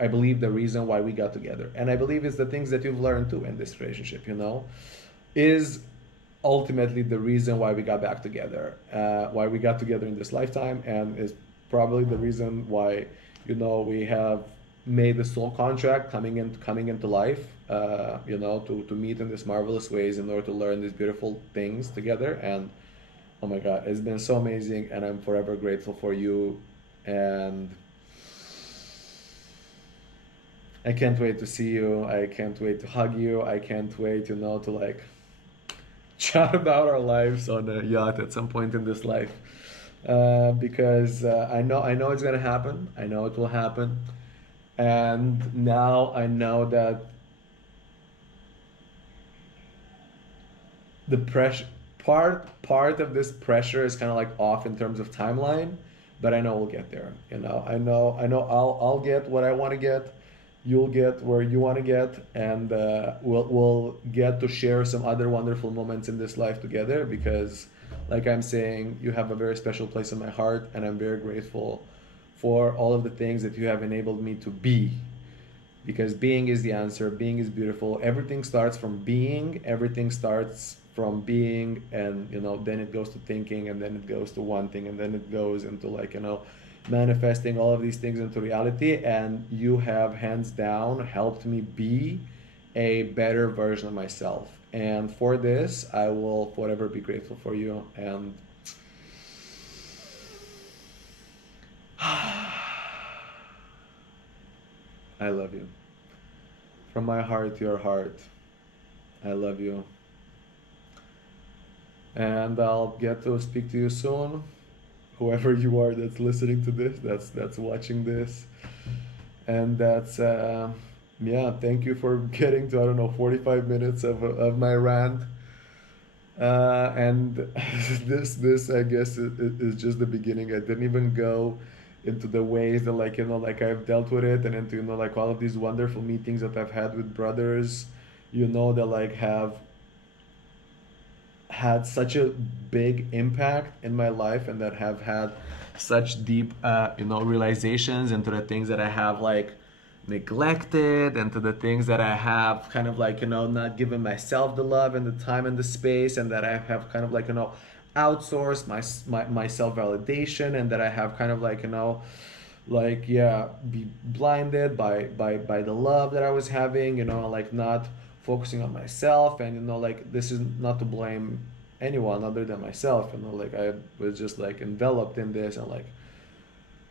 I believe the reason why we got together. And I believe it's the things that you've learned too in this relationship, is ultimately the reason why we got back together, why we got together in this lifetime, and is probably the reason why, we have made the soul contract coming into life, to meet in this marvelous ways in order to learn these beautiful things together. And oh my God, it's been so amazing, and I'm forever grateful for you. And I can't wait to see you. I can't wait to hug you. I can't wait, to like chat about our lives on a yacht at some point in this life. Because I know it's gonna happen. I know it will happen. And now I know that the pressure part of this pressure is kind of like off in terms of timeline, but I know we'll get there. I know I'll get what I want to get. You'll get where you want to get, and we'll get to share some other wonderful moments in this life together, because like I'm saying, you have a very special place in my heart, and I'm very grateful for all of the things that you have enabled me to be, because being is the answer. Being is beautiful. Everything starts from being. Everything starts from being, and then it goes to thinking, and then it goes to wanting, and then it goes into manifesting all of these things into reality. And you have hands down helped me be a better version of myself, and for this I will forever be grateful for you. And I love you from my heart to your heart. I love you, and I'll get to speak to you soon, whoever you are that's listening to this, that's watching this. And that's yeah, thank you for getting to, I don't know, 45 minutes of my rant. And this I guess is just the beginning. I didn't even go into the ways that I've dealt with it, and into all of these wonderful meetings that I've had with brothers, that have had such a big impact in my life, and that have had such deep realizations into the things that I have neglected, and to the things that I have kind of not given myself the love and the time and the space, and that I have kind of outsourced my self-validation, and that I have kind of be blinded by the love that I was having, not focusing on myself. And this is not to blame anyone other than myself. I was just enveloped in this, and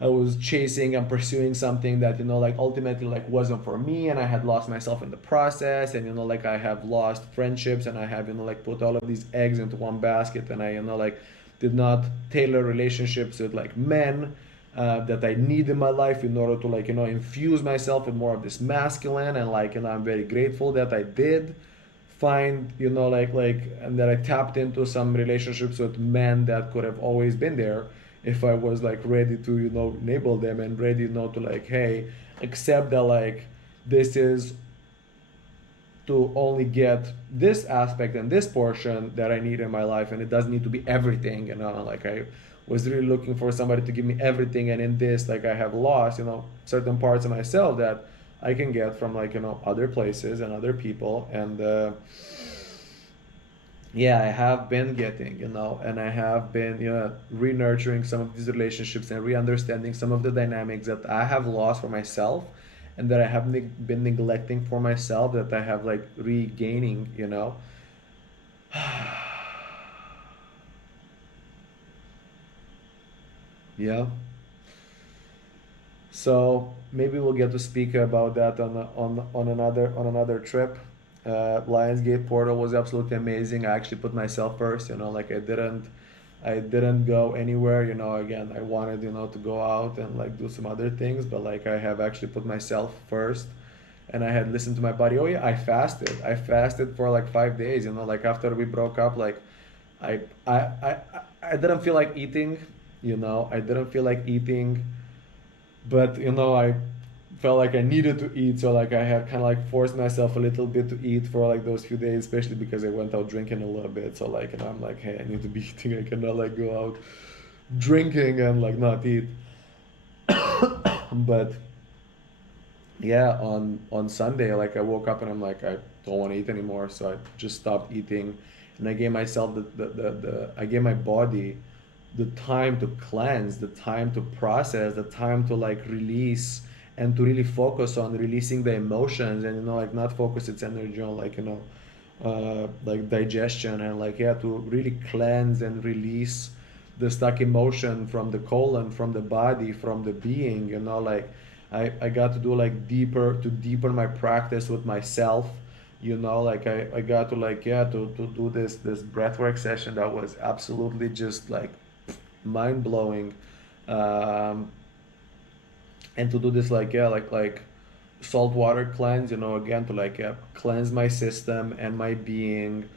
I was chasing and pursuing something that ultimately wasn't for me, and I had lost myself in the process. And I have lost friendships, and I have put all of these eggs into one basket, and I did not tailor relationships with men that I need in my life in order to infuse myself with more of this masculine. And I'm very grateful that I did find and that I tapped into some relationships with men that could have always been there if I was ready to enable them, and ready to hey, accept that this is to only get this aspect and this portion that I need in my life, and it doesn't need to be everything. I was really looking for somebody to give me everything, and in this I have lost certain parts of myself that I can get from other places and other people. And yeah, I have been getting and I have been re-nurturing some of these relationships, and re-understanding some of the dynamics that I have lost for myself, and that I have been neglecting for myself, that I have regaining. Yeah. So maybe we'll get to speak about that on another trip. Lionsgate Portal was absolutely amazing. I actually put myself first. I didn't go anywhere. Again, I wanted to go out and do some other things, but I have actually put myself first, and I had listened to my body. Oh yeah, I fasted. I fasted for 5 days. After we broke up, I I I I didn't feel like eating. I didn't feel like eating, but I felt like I needed to eat. So I had kind of forced myself a little bit to eat for those few days, especially because I went out drinking a little bit. So I'm hey, I need to be eating. I cannot go out drinking and like not eat. But yeah, on Sunday, like I woke up and I'm like, I don't want to eat anymore, so I just stopped eating, and I gave myself I gave my body the time to cleanse, the time to process, the time to like release, and to really focus on releasing the emotions, and like not focus its energy on like like digestion, and like yeah, to really cleanse and release the stuck emotion from the colon, from the body, from the being, like I got to do like deepen my practice with myself, like I got to like yeah, to do this breathwork session that was absolutely just like mind blowing. um, and to do this like yeah, like salt water cleanse, again to like cleanse my system and my being,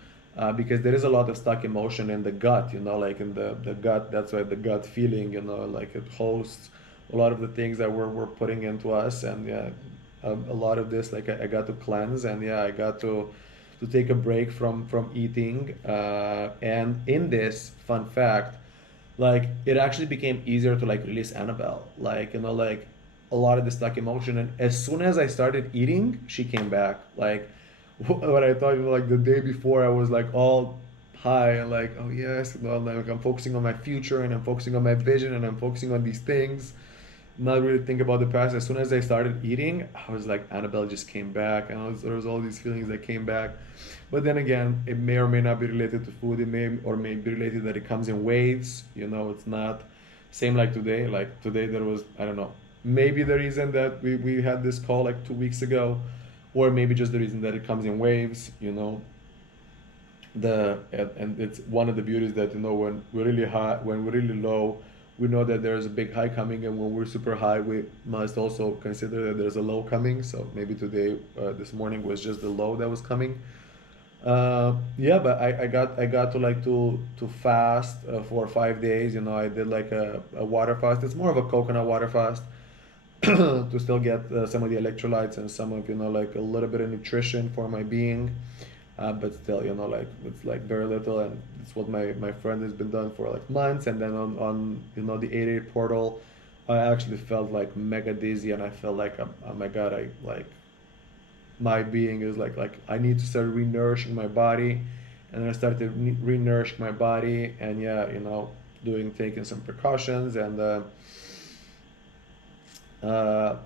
because there is a lot of stuck emotion in the gut, like in the gut. That's why the gut feeling, like it hosts a lot of the things that we're putting into us. And yeah, a lot of this like I got to cleanse, and yeah, I got to take a break from eating. And in this fun fact, like it actually became easier to like release Annabelle, like like a lot of the stuck emotion. And as soon as I started eating, she came back. Like what I thought, like the day before I was like all high and like, oh yes, like I'm focusing on my future and I'm focusing on my vision and I'm focusing on these things, not really think about the past. As soon as I started eating, I was like, Annabelle just came back, and there was all these feelings that came back. But then again, it may or may not be related to food. It may or may be related that it comes in waves. It's not same like today. Like today, there was, I don't know, maybe the reason that we had this call like 2 weeks ago, or maybe just the reason that it comes in waves. And it's one of the beauties that when we're really high, when we're really low, we know that there's a big high coming, and when we're super high, we must also consider that there's a low coming. So maybe today, this morning was just the low that was coming. Yeah, but I got to like to fast for 5 days. I did like a water fast. It's more of a coconut water fast to still get some of the electrolytes and some of like a little bit of nutrition for my being. But still, like it's like very little, and it's what my friend has been done for like months. And then on the 88 portal, I actually felt like mega dizzy, and I felt like oh my god, I like my being is like I need to start re-nourishing my body. And then I started re-nourishing my body, and yeah, taking some precautions. And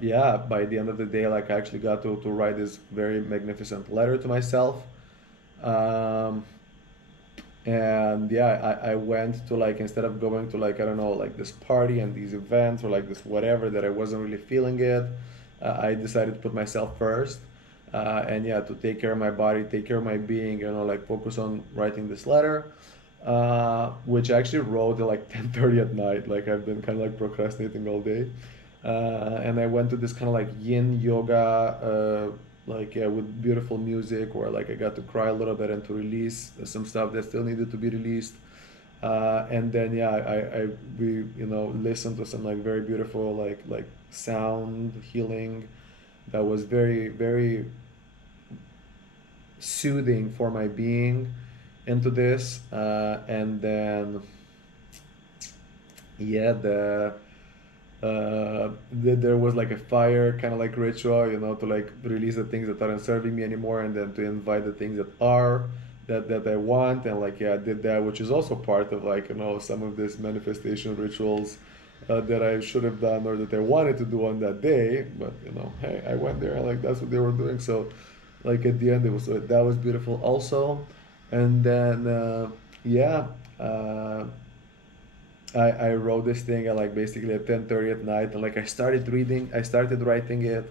yeah, by the end of the day, like I actually got to write this very magnificent letter to myself. um, and yeah, I went to like, instead of going to like, I don't know, like this party and these events or like this whatever that I wasn't really feeling it, I decided to put myself first. And yeah, to take care of my body, take care of my being, like focus on writing this letter, which I actually wrote at like 10:30 at night. Like I've been kind of like procrastinating all day. And I went to this kind of like yin yoga, like yeah, with beautiful music, where like I got to cry a little bit and to release some stuff that still needed to be released. And then yeah, we listened to some like very beautiful like sound healing that was very very soothing for my being into this. And then yeah, there was like a fire kind of like ritual, to like release the things that aren't serving me anymore, and then to invite the things that are, that I want. And like yeah, I did that, which is also part of like some of these manifestation rituals that I should have done, or that I wanted to do on that day. But hey, I went there and like that's what they were doing. So like at the end, it was that was beautiful also. And then yeah. I wrote this thing at like basically at 10:30 at night, and like I started writing it,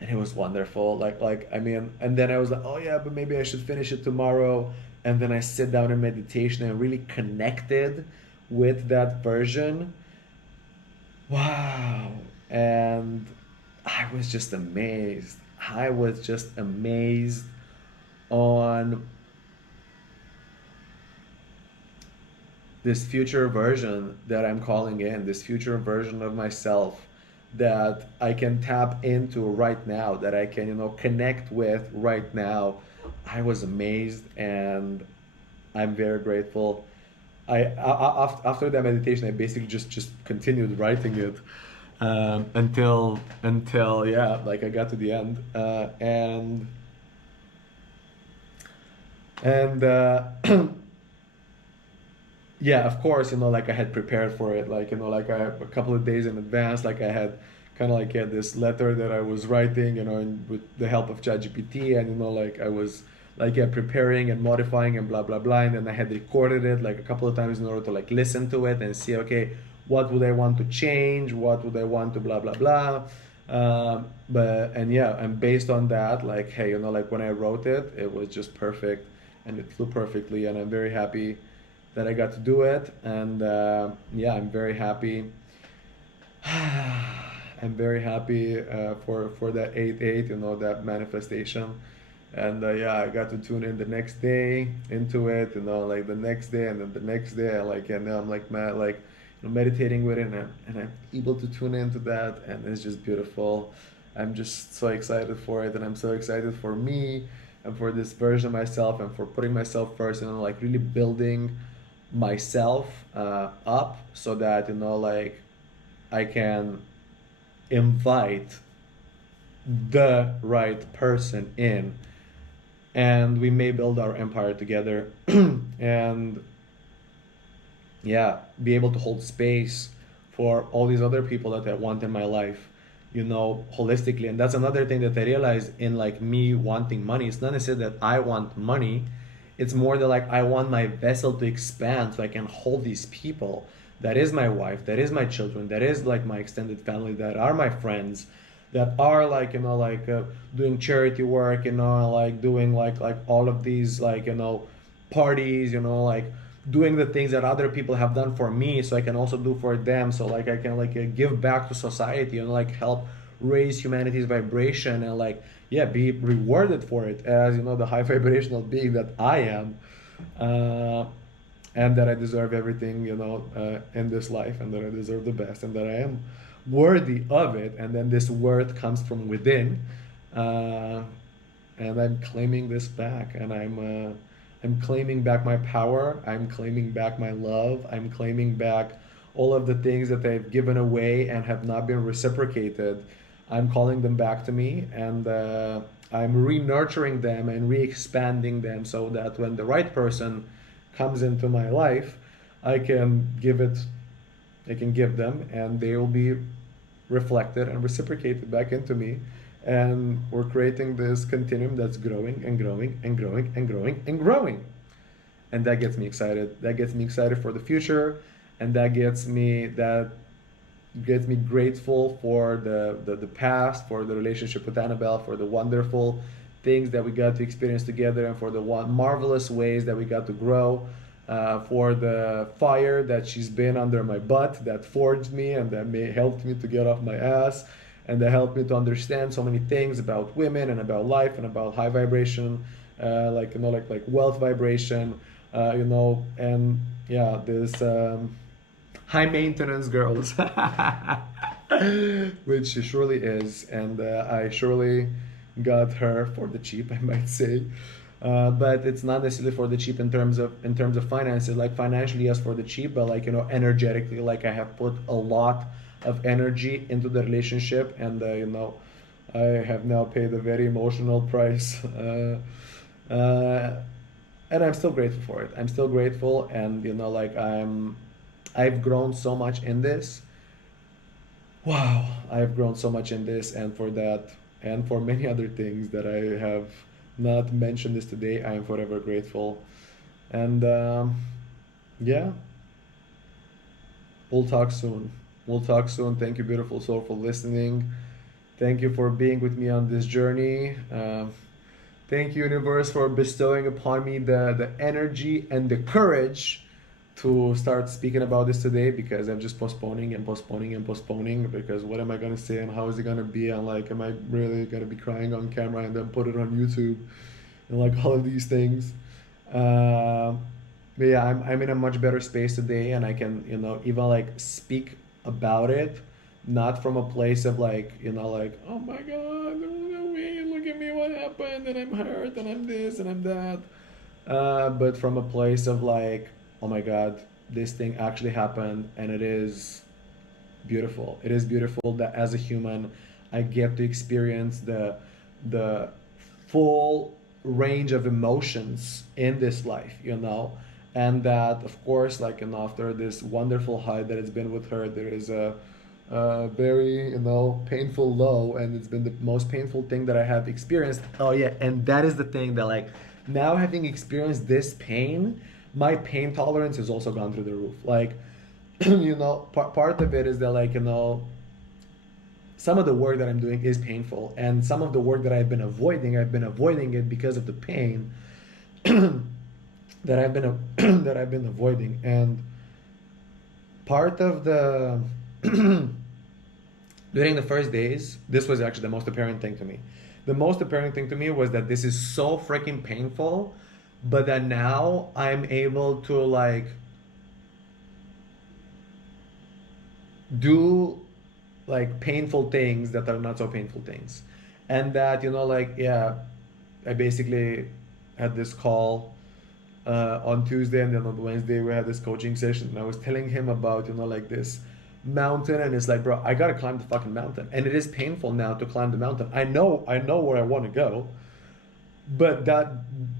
and it was wonderful. Like I mean, and then I was like, oh yeah, but maybe I should finish it tomorrow. And then I sit down in meditation and really connected with that version. Wow. And I was just amazed. I was just amazed on this future version that I'm calling in, this future version of myself that I can tap into right now, that I can, connect with right now. I was amazed, and I'm very grateful. after that meditation, I basically just continued writing it until yeah, like I got to the end, and yeah, of course, like I had prepared for it, like like a couple of days in advance, like I had kind of like this letter that I was writing, and with the help of ChatGPT, and like I was like preparing and modifying and blah blah blah, and then I had recorded it like a couple of times in order to like listen to it and see, okay, what would I want to change, what would I want to blah blah blah. But and yeah, and based on that, like hey, like when I wrote it, it was just perfect, and it flew perfectly, and I'm very happy that I got to do it, and yeah, I'm very happy. I'm very happy for that 8-8, that manifestation, and yeah, I got to tune in the next day into it, like the next day, and then the next day, and then I'm like mad, like meditating with it, and I'm able to tune into that, and it's just beautiful. I'm just so excited for it, and I'm so excited for me and for this version of myself, and for putting myself first, and like really building myself up so that like I can invite the right person in, and we may build our empire together and yeah, be able to hold space for all these other people that I want in my life, holistically. And that's another thing that I realized in like me wanting money. It's not necessarily that I want money, it's more that like I want my vessel to expand so I can hold these people. That is my wife, that is my children, that is like my extended family, that are my friends, that are like doing charity work, like doing like all of these like parties, like doing the things that other people have done for me, so I can also do for them, so like I can like give back to society, and like help raise humanity's vibration, and like yeah, be rewarded for it as the high vibrational being that I am, and that I deserve everything in this life, and that I deserve the best, and that I am worthy of it, and then this worth comes from within, uh, and I'm claiming this back, and I'm claiming back my power, I'm claiming back my love, I'm claiming back all of the things that I've given away and have not been reciprocated. I'm calling them back to me, and I'm re-nurturing them and re-expanding them, so that when the right person comes into my life, I can give it, I can give them, and they will be reflected and reciprocated back into me. And we're creating this continuum that's growing and growing and growing and growing and growing. And that gets me excited. That gets me excited for the future, and that gets me grateful for the past, for the relationship with Annabelle, for the wonderful things that we got to experience together, and for the marvelous ways that we got to grow, for the fire that she's been under my butt, that forged me, and that helped me to get off my ass, and that helped me to understand so many things about women and about life and about high vibration, like wealth vibration, and yeah, this high maintenance girls, which she surely is, and I surely got her for the cheap, I might say. But it's not necessarily for the cheap in terms of finances, like financially, yes, for the cheap, but like energetically, like I have put a lot of energy into the relationship, and I have now paid a very emotional price, uh, and I'm still grateful for it. I'm still grateful, and like I've grown so much in this. Wow, I've grown so much in this, and for that, and for many other things that I have not mentioned this today, I am forever grateful. And yeah, we'll talk soon. We'll talk soon. Thank you, beautiful soul, for listening. Thank you for being with me on this journey. Thank you, universe, for bestowing upon me the energy and the courage to start speaking about this today, because I'm just postponing and postponing and postponing, because what am I gonna say, and how is it gonna be, and like am I really gonna be crying on camera and then put it on YouTube, and like all of these things. Uh, but yeah, I'm in a much better space today, and I can even like speak about it, not from a place of like like, oh my god, look at me, what happened, and I'm hurt, and I'm this and I'm that, but from a place of like, oh my god, this thing actually happened, and it is beautiful. It is beautiful that as a human, I get to experience the full range of emotions in this life, you know, and that of course, like, and after this wonderful high that it's been with her, there is a very, you know, painful low, and it's been the most painful thing that I have experienced. Oh yeah, and that is the thing that, like, now having experienced this pain, my pain tolerance has also gone through the roof. Like, you know, part of it is that, like, you know, some of the work that I'm doing is painful, and some of the work that I've been avoiding it because of the pain that I've been that I've been avoiding. And part of the during the first days, this was actually the most apparent thing to me. The most apparent thing to me was that this is so freaking painful, but that now I'm able to, like, do, like, painful things that are not so painful things. And that, you know, like, yeah, I basically had this call on Tuesday, and then on Wednesday we had this coaching session, and I was telling him about, you know, like, this mountain, and it's like, bro, I gotta climb the fucking mountain, and it is painful now to climb the mountain. I know where I want to go, but that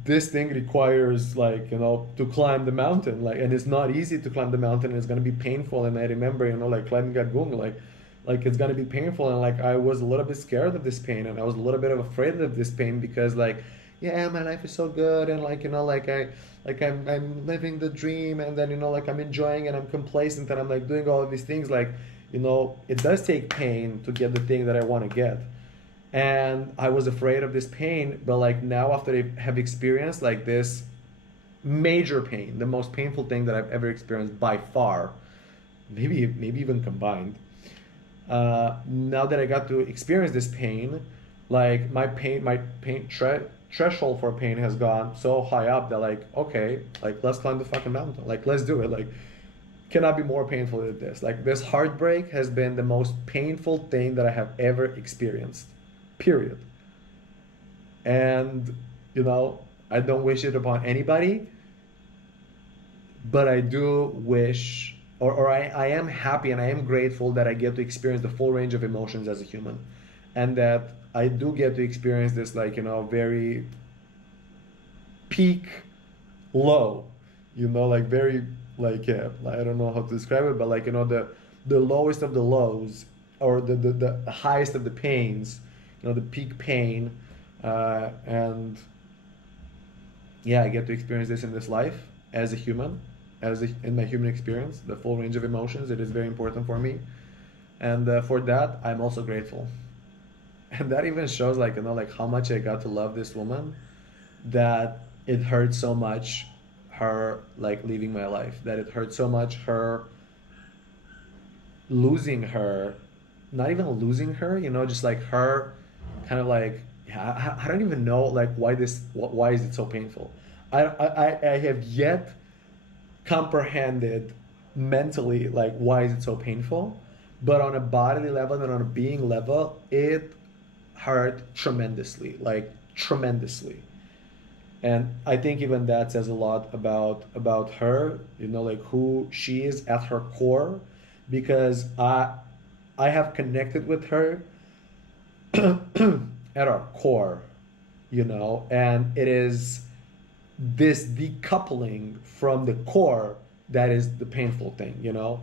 this thing requires, like, you know, to climb the mountain, like, and it's not easy to climb the mountain, and it's gonna be painful. And I remember, you know, like, climbing Gung, like it's gonna be painful, and like I was a little bit scared of this pain, and I was a little bit of afraid of this pain, because, like, yeah, my life is so good, and, like, you know, like I'm living the dream, and then, you know, like, I'm enjoying, and I'm complacent, and I'm, like, doing all of these things, like, you know, it does take pain to get the thing that I want to get. And I was afraid of this pain, but, like, now after I have experienced, like, this major pain, the most painful thing that I've ever experienced by far, maybe even combined, now that I got to experience this pain, like, my pain threshold for pain has gone so high up that, like, okay, like, let's climb the fucking mountain, like, let's do it, like, cannot be more painful than this. Like, this heartbreak has been the most painful thing that I have ever experienced, period. And, you know, I don't wish it upon anybody, but I do wish, or I am happy and I am grateful that I get to experience the full range of emotions as a human, and that I do get to experience this, like, you know, very peak low, you know, like, very, like, yeah, I don't know how to describe it, but, like, you know, the lowest of the lows, or the highest of the pains, you know, the peak pain, and yeah, I get to experience this in this life as a human, in my human experience, the full range of emotions. It is very important for me, and for that I'm also grateful. And that even shows, like, you know, like, how much I got to love this woman, that it hurt so much her, like, leaving my life, that it hurt so much her losing her, not even losing her, you know, just, like, her kind of, like, I don't even know, like, why is it so painful. I have yet comprehended mentally, like, why is it so painful, but on a bodily level and on a being level, it hurt tremendously, like, tremendously. And I think even that says a lot about her, you know, like, who she is at her core, because I have connected with her at our core, you know, and it is this decoupling from the core that is the painful thing, you know,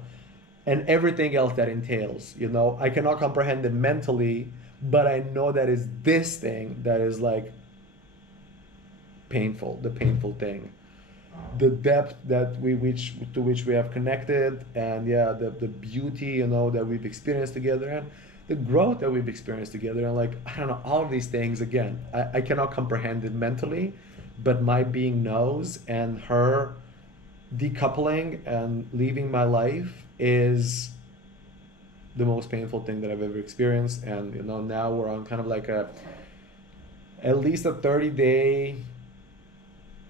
and everything else that entails, you know. I cannot comprehend it mentally, but I know that is this thing that is, like, painful, the painful thing, the depth that which we have connected, and yeah, the beauty, you know, that we've experienced together, and the growth that we've experienced together, and, like, I don't know, all of these things, again, I cannot comprehend it mentally, but my being knows, and her decoupling and leaving my life is the most painful thing that I've ever experienced. And, you know, now we're on kind of like at least a 30-day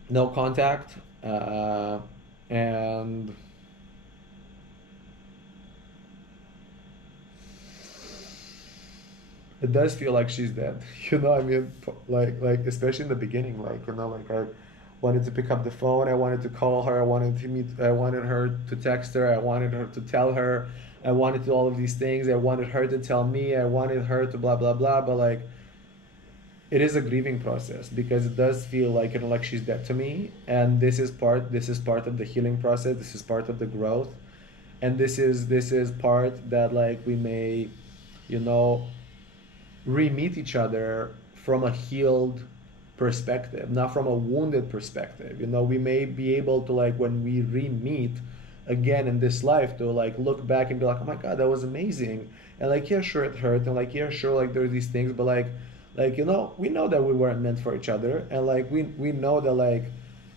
no contact, and it does feel like she's dead. You know, I mean, like especially in the beginning, like, you know, like wanted to pick up the phone. I wanted to call her. I wanted to meet. I wanted her to text her. I wanted her to tell her. I wanted to do all of these things. I wanted her to tell me. I wanted her to blah blah blah. But like, it is a grieving process because it does feel like, you know, like she's dead to me, and this is part of the healing process. This is part of the growth, and this is part that like we may, you know, re-meet each other from a healed perspective, not from a wounded perspective. You know, we may be able to, like, when we re-meet again in this life, to like look back and be like, oh my god, that was amazing. And like, yeah, sure, it hurt, and like, yeah, sure, like there's these things, but like, you know, we know that we weren't meant for each other, and like we know that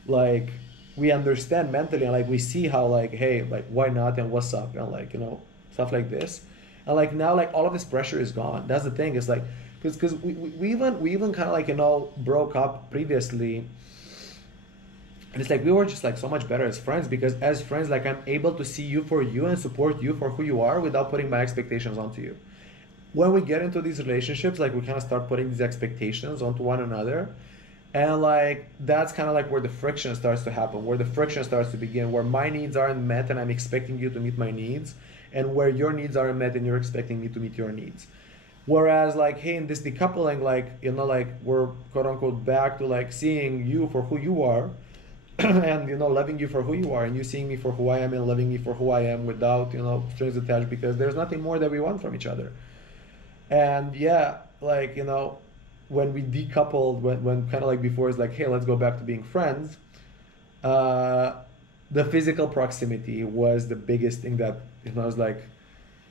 like we understand mentally, and like we see how, like, hey, like, why not, and what's up, and like, you know, stuff like this. And like now, like, all of this pressure is gone. That's the thing. It's like, because we even kind of, like, you know, broke up previously, and it's like we were just like so much better as friends, because as friends, like, I'm able to see you for you and support you for who you are without putting my expectations onto you. When we get into these relationships, like, we kind of start putting these expectations onto one another, and like that's kind of like where the friction starts to happen, where the friction starts to begin, where my needs aren't met and I'm expecting you to meet my needs, and where your needs aren't met and you're expecting me to meet your needs. Whereas, like, hey, in this decoupling, like, you know, like, we're quote unquote back to like seeing you for who you are, and, you know, loving you for who you are, and you seeing me for who I am and loving me for who I am without, you know, strings attached, because there's nothing more that we want from each other. And yeah, like, you know, when we decoupled, when kind of like before, it's like, hey, let's go back to being friends. uh the physical proximity was the biggest thing that, you know, was like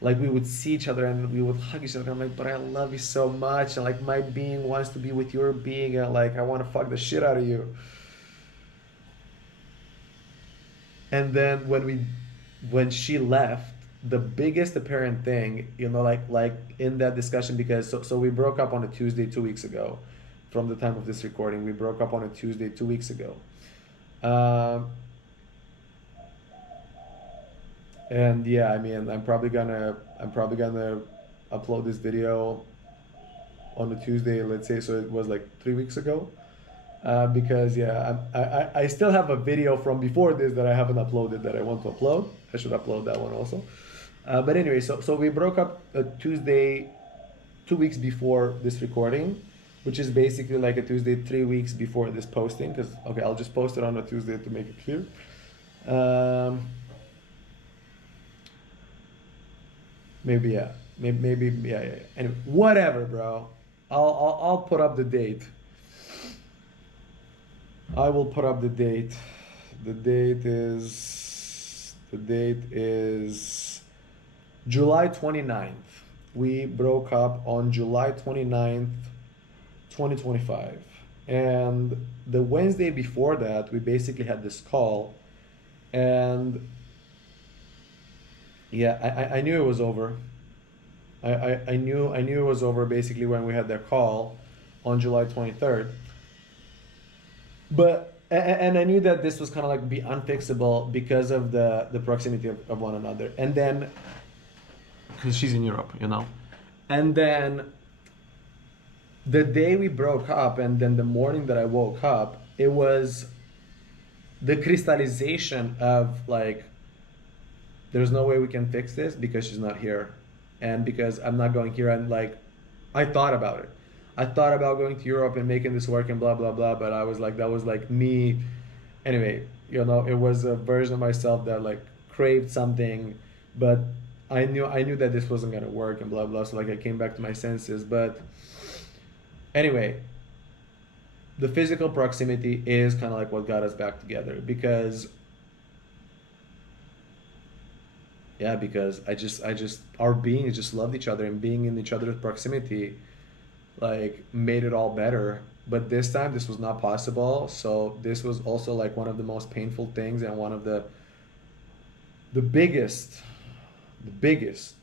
we would see each other and we would hug each other. I'm like, but I love you so much, and like my being wants to be with your being, and like I want to fuck the shit out of you. And then when she left, the biggest apparent thing, you know, like in that discussion, because so we broke up on a Tuesday 2 weeks ago. From the time of this recording, we broke up on a Tuesday 2 weeks ago. um and yeah, I mean, I'm probably gonna upload this video on a Tuesday, let's say, so it was like 3 weeks ago. Because yeah, I still have a video from before this that I haven't uploaded that I want to upload. I should upload that one also. But anyway, so we broke up Tuesday 2 weeks before this recording, which is basically like a Tuesday 3 weeks before this posting. Because okay, I'll just post it on a Tuesday to make it clear. Um, maybe yeah, maybe yeah, yeah. Anyway, whatever, bro. I'll put up the date. I will put up the date. The date is July 29th. We broke up on July 29th, 2025. And the Wednesday before that, we basically had this call, and yeah, I knew it was over. I knew it was over basically when we had that call on July 23rd. But and I knew that this was kind of like be unfixable because of the proximity of one another. And then because she's in Europe, you know. And then the day we broke up, and then the morning that I woke up, it was the crystallization of like, there's no way we can fix this because she's not here, and because I'm not going here. And like, I thought about it. I thought about going to Europe and making this work and blah blah blah. But I was like, that was like me. Anyway, you know, it was a version of myself that like craved something, but I knew that this wasn't gonna work and blah blah. So like, I came back to my senses. But anyway, the physical proximity is kind of like what got us back together, because yeah, because I just our beings just loved each other, and being in each other's proximity like made it all better. But this time this was not possible, so this was also like one of the most painful things, and one of the biggest the biggest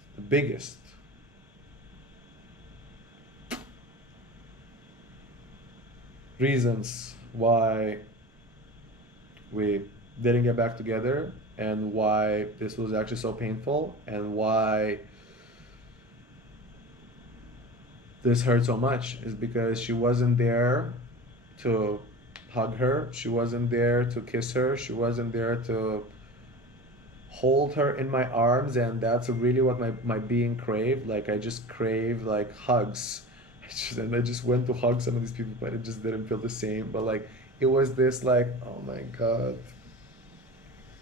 reasons why we didn't get back together, and why this was actually so painful, and why this hurt so much, is because she wasn't there to hug her. She wasn't there to kiss her. She wasn't there to hold her in my arms, and that's really what my being craved. Like I just craved like hugs. And I just went to hug some of these people, but it just didn't feel the same. But like it was this like, oh my god,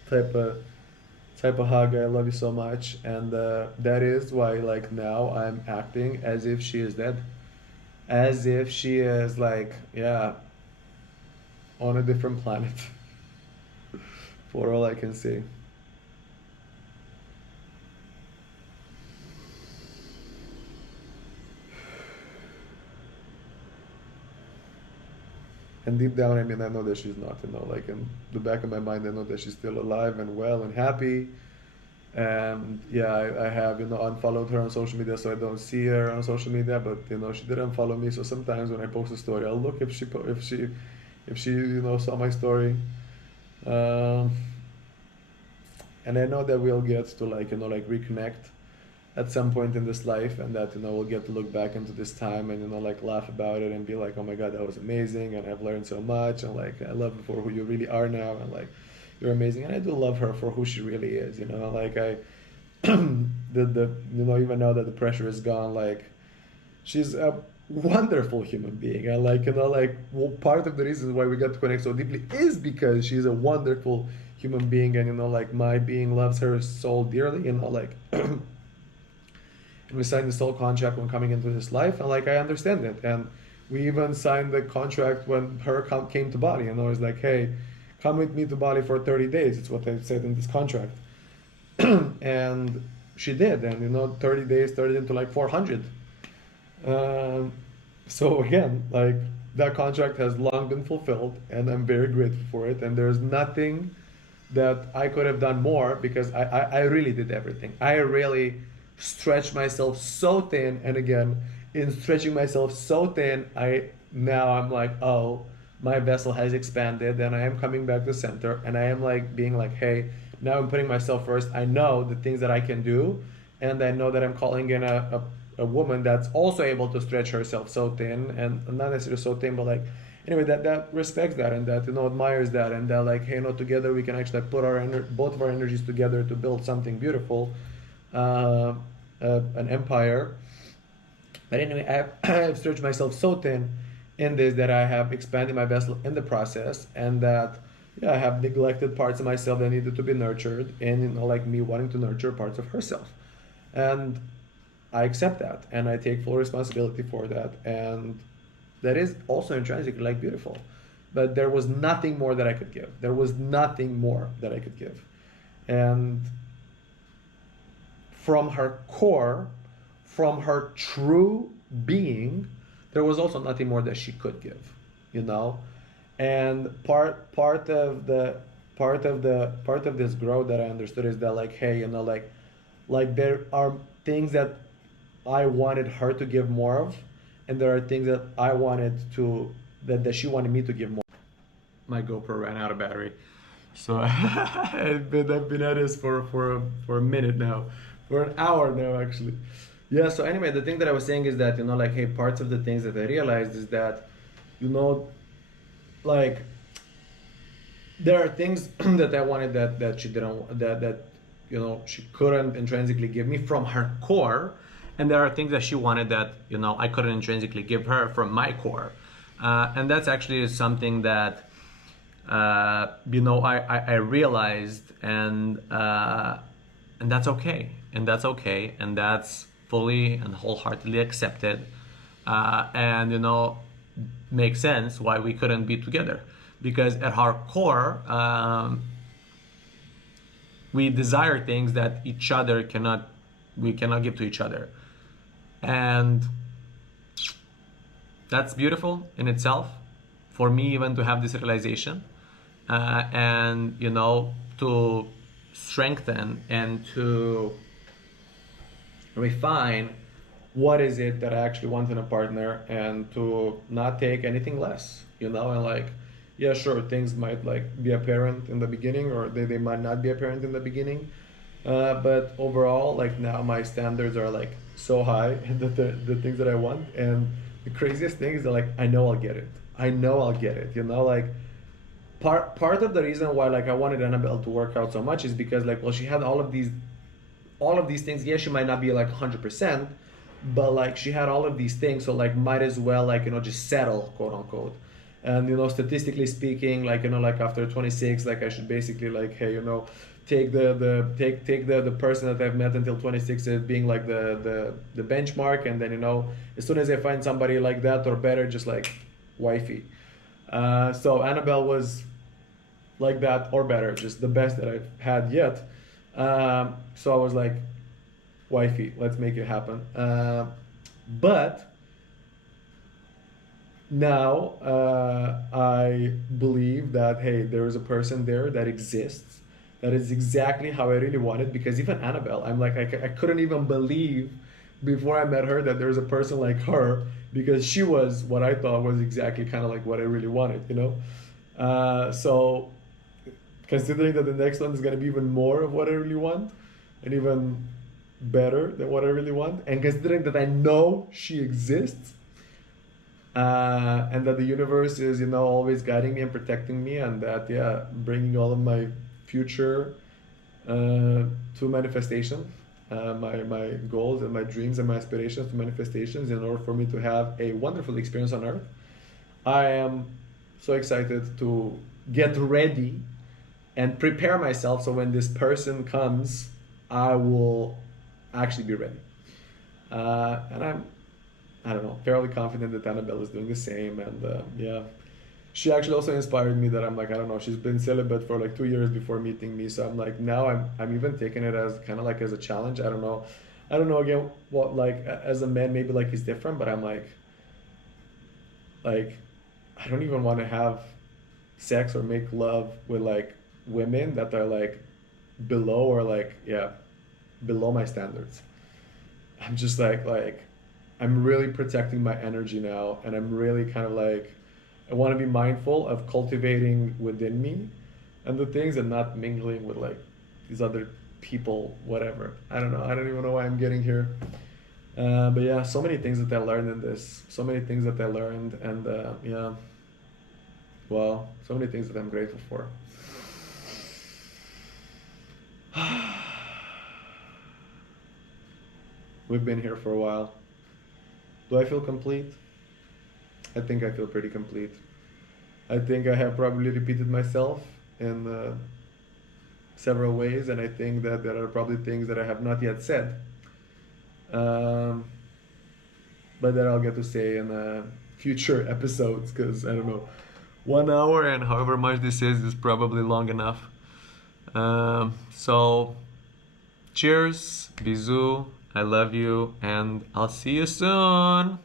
type of hug. I love you so much, and that is why like now I'm acting as if she is dead, as if she is like, yeah, on a different planet. For all I can see. And deep down, I mean, I know that she's not, like in the back of my mind, I know that she's still alive and well and happy. And yeah, I have, unfollowed her on social media so I don't see her on social media, but, she didn't follow me. So sometimes when I post a story, I'll look if she, saw my story. Um, and I know that we'll get to like reconnect at some point in this life, and that we'll get to look back into this time and like laugh about it and be like, oh my god, that was amazing, and I've learned so much, and like I love you for who you really are now, and like you're amazing. And I do love her for who she really is, like I the even now that the pressure is gone, like she's a wonderful human being. And like part of the reason why we got to connect so deeply is because she's a wonderful human being, and like my being loves her so dearly, like and we signed the soul contract when coming into this life, and like I understand it. And we even signed the contract when her came to Bali, and I was like, hey, come with me to Bali for 30 days. It's what they said in this contract. And she did, and 30 days turned into like 400. So again, like that contract has long been fulfilled, and I'm very grateful for it. And there's nothing that I could have done more, because I really did everything. I really stretched myself so thin, and again, in stretching myself so thin, I'm like, oh, my vessel has expanded, and I am coming back to center, and I am like being like, hey, now I'm putting myself first. I know the things that I can do, and I know that I'm calling in a woman that's also able to stretch herself so thin, and not necessarily so thin, but like anyway, that respects that, and that admires that, and that like, hey, together we can actually put both of our energies together to build something beautiful, an empire. But anyway, I have stretched myself so thin in this that I have expanded my vessel in the process, and that yeah, I have neglected parts of myself that needed to be nurtured, and like me wanting to nurture parts of herself, and I accept that, and I take full responsibility for that, and that is also intrinsically like beautiful. But there was nothing more that I could give. There was nothing more that I could give, and from her core, from her true being, there was also nothing more that she could give, And part of this growth that I understood is that like, hey, like there are things that I wanted her to give more of, and there are things that I wanted to that she wanted me to give more. My GoPro ran out of battery, so I've been at this for a minute now, for an hour now actually. Yeah. So anyway, the thing that I was saying is that like, hey, parts of the things that I realized is that like there are things that I wanted that she didn't, that she couldn't intrinsically give me from her core, and there are things that she wanted that I couldn't intrinsically give her from my core, and that's actually something that I realized, and that's okay, and that's fully and wholeheartedly accepted, and makes sense why we couldn't be together, because at our core we desire things that we cannot give to each other, and that's beautiful in itself for me, even to have this realization, and to strengthen and to refine what is it that I actually want in a partner, and to not take anything less, and like, yeah, sure, things might like be apparent in the beginning, or they might not be apparent in the beginning, but overall, like now my standards are like so high that the things that I want, and the craziest thing is that like I know I'll get it, like part of the reason why like I wanted Annabelle to work out so much is because like, well, she had all of these things. Yeah, she might not be like 100%, but like she had all of these things, so like might as well like just settle, quote unquote. And statistically speaking, like like after 26, like I should basically like, hey, take the person that I've met until 26 as being like the benchmark, and then as soon as I find somebody like that or better, just like wifey. So Annabelle was like that or better, just the best that I've had yet. So I was like, wifey, let's make it happen. But now I believe that, hey, there is a person there that exists that is exactly how I really wanted. Because even Annabelle, I'm like, I couldn't even believe before I met her that there's a person like her, because she was what I thought was exactly kind of like what I really wanted. So considering that the next one is going to be even more of what I really want and even better than what I really want, and considering that I know she exists, and that the universe is always guiding me and protecting me, and that, yeah, bringing all of my future to manifestation, my goals and my dreams and my aspirations to manifestations, in order for me to have a wonderful experience on earth. I am so excited to get ready and prepare myself, so when this person comes, I will actually be ready. And I don't know, fairly confident that Annabelle is doing the same. And yeah, she actually also inspired me, that I'm like, I don't know, she's been celibate for like 2 years before meeting me. So I'm like, now I'm even taking it as kind of like as a challenge. I don't know again what, like, as a man, maybe like it's different, but I'm like I don't even want to have sex or make love with like women that are like below, or like, yeah, below my standards. I'm just like I'm really protecting my energy now, and I'm really kind of like, I want to be mindful of cultivating within me and the things, and not mingling with like these other people, whatever. I don't know. I don't even know why I'm getting here. But yeah, so many things that I learned in this, so many things that I learned, and yeah, well, so many things that I'm grateful for. We've been here for a while. Do I feel complete? I think I feel pretty complete. I think I have probably repeated myself in several ways, and I think that there are probably things that I have not yet said, um, but that I'll get to say in future episodes, because I don't know, 1 hour and however much this is probably long enough. So, cheers, bisous, I love you, and I'll see you soon.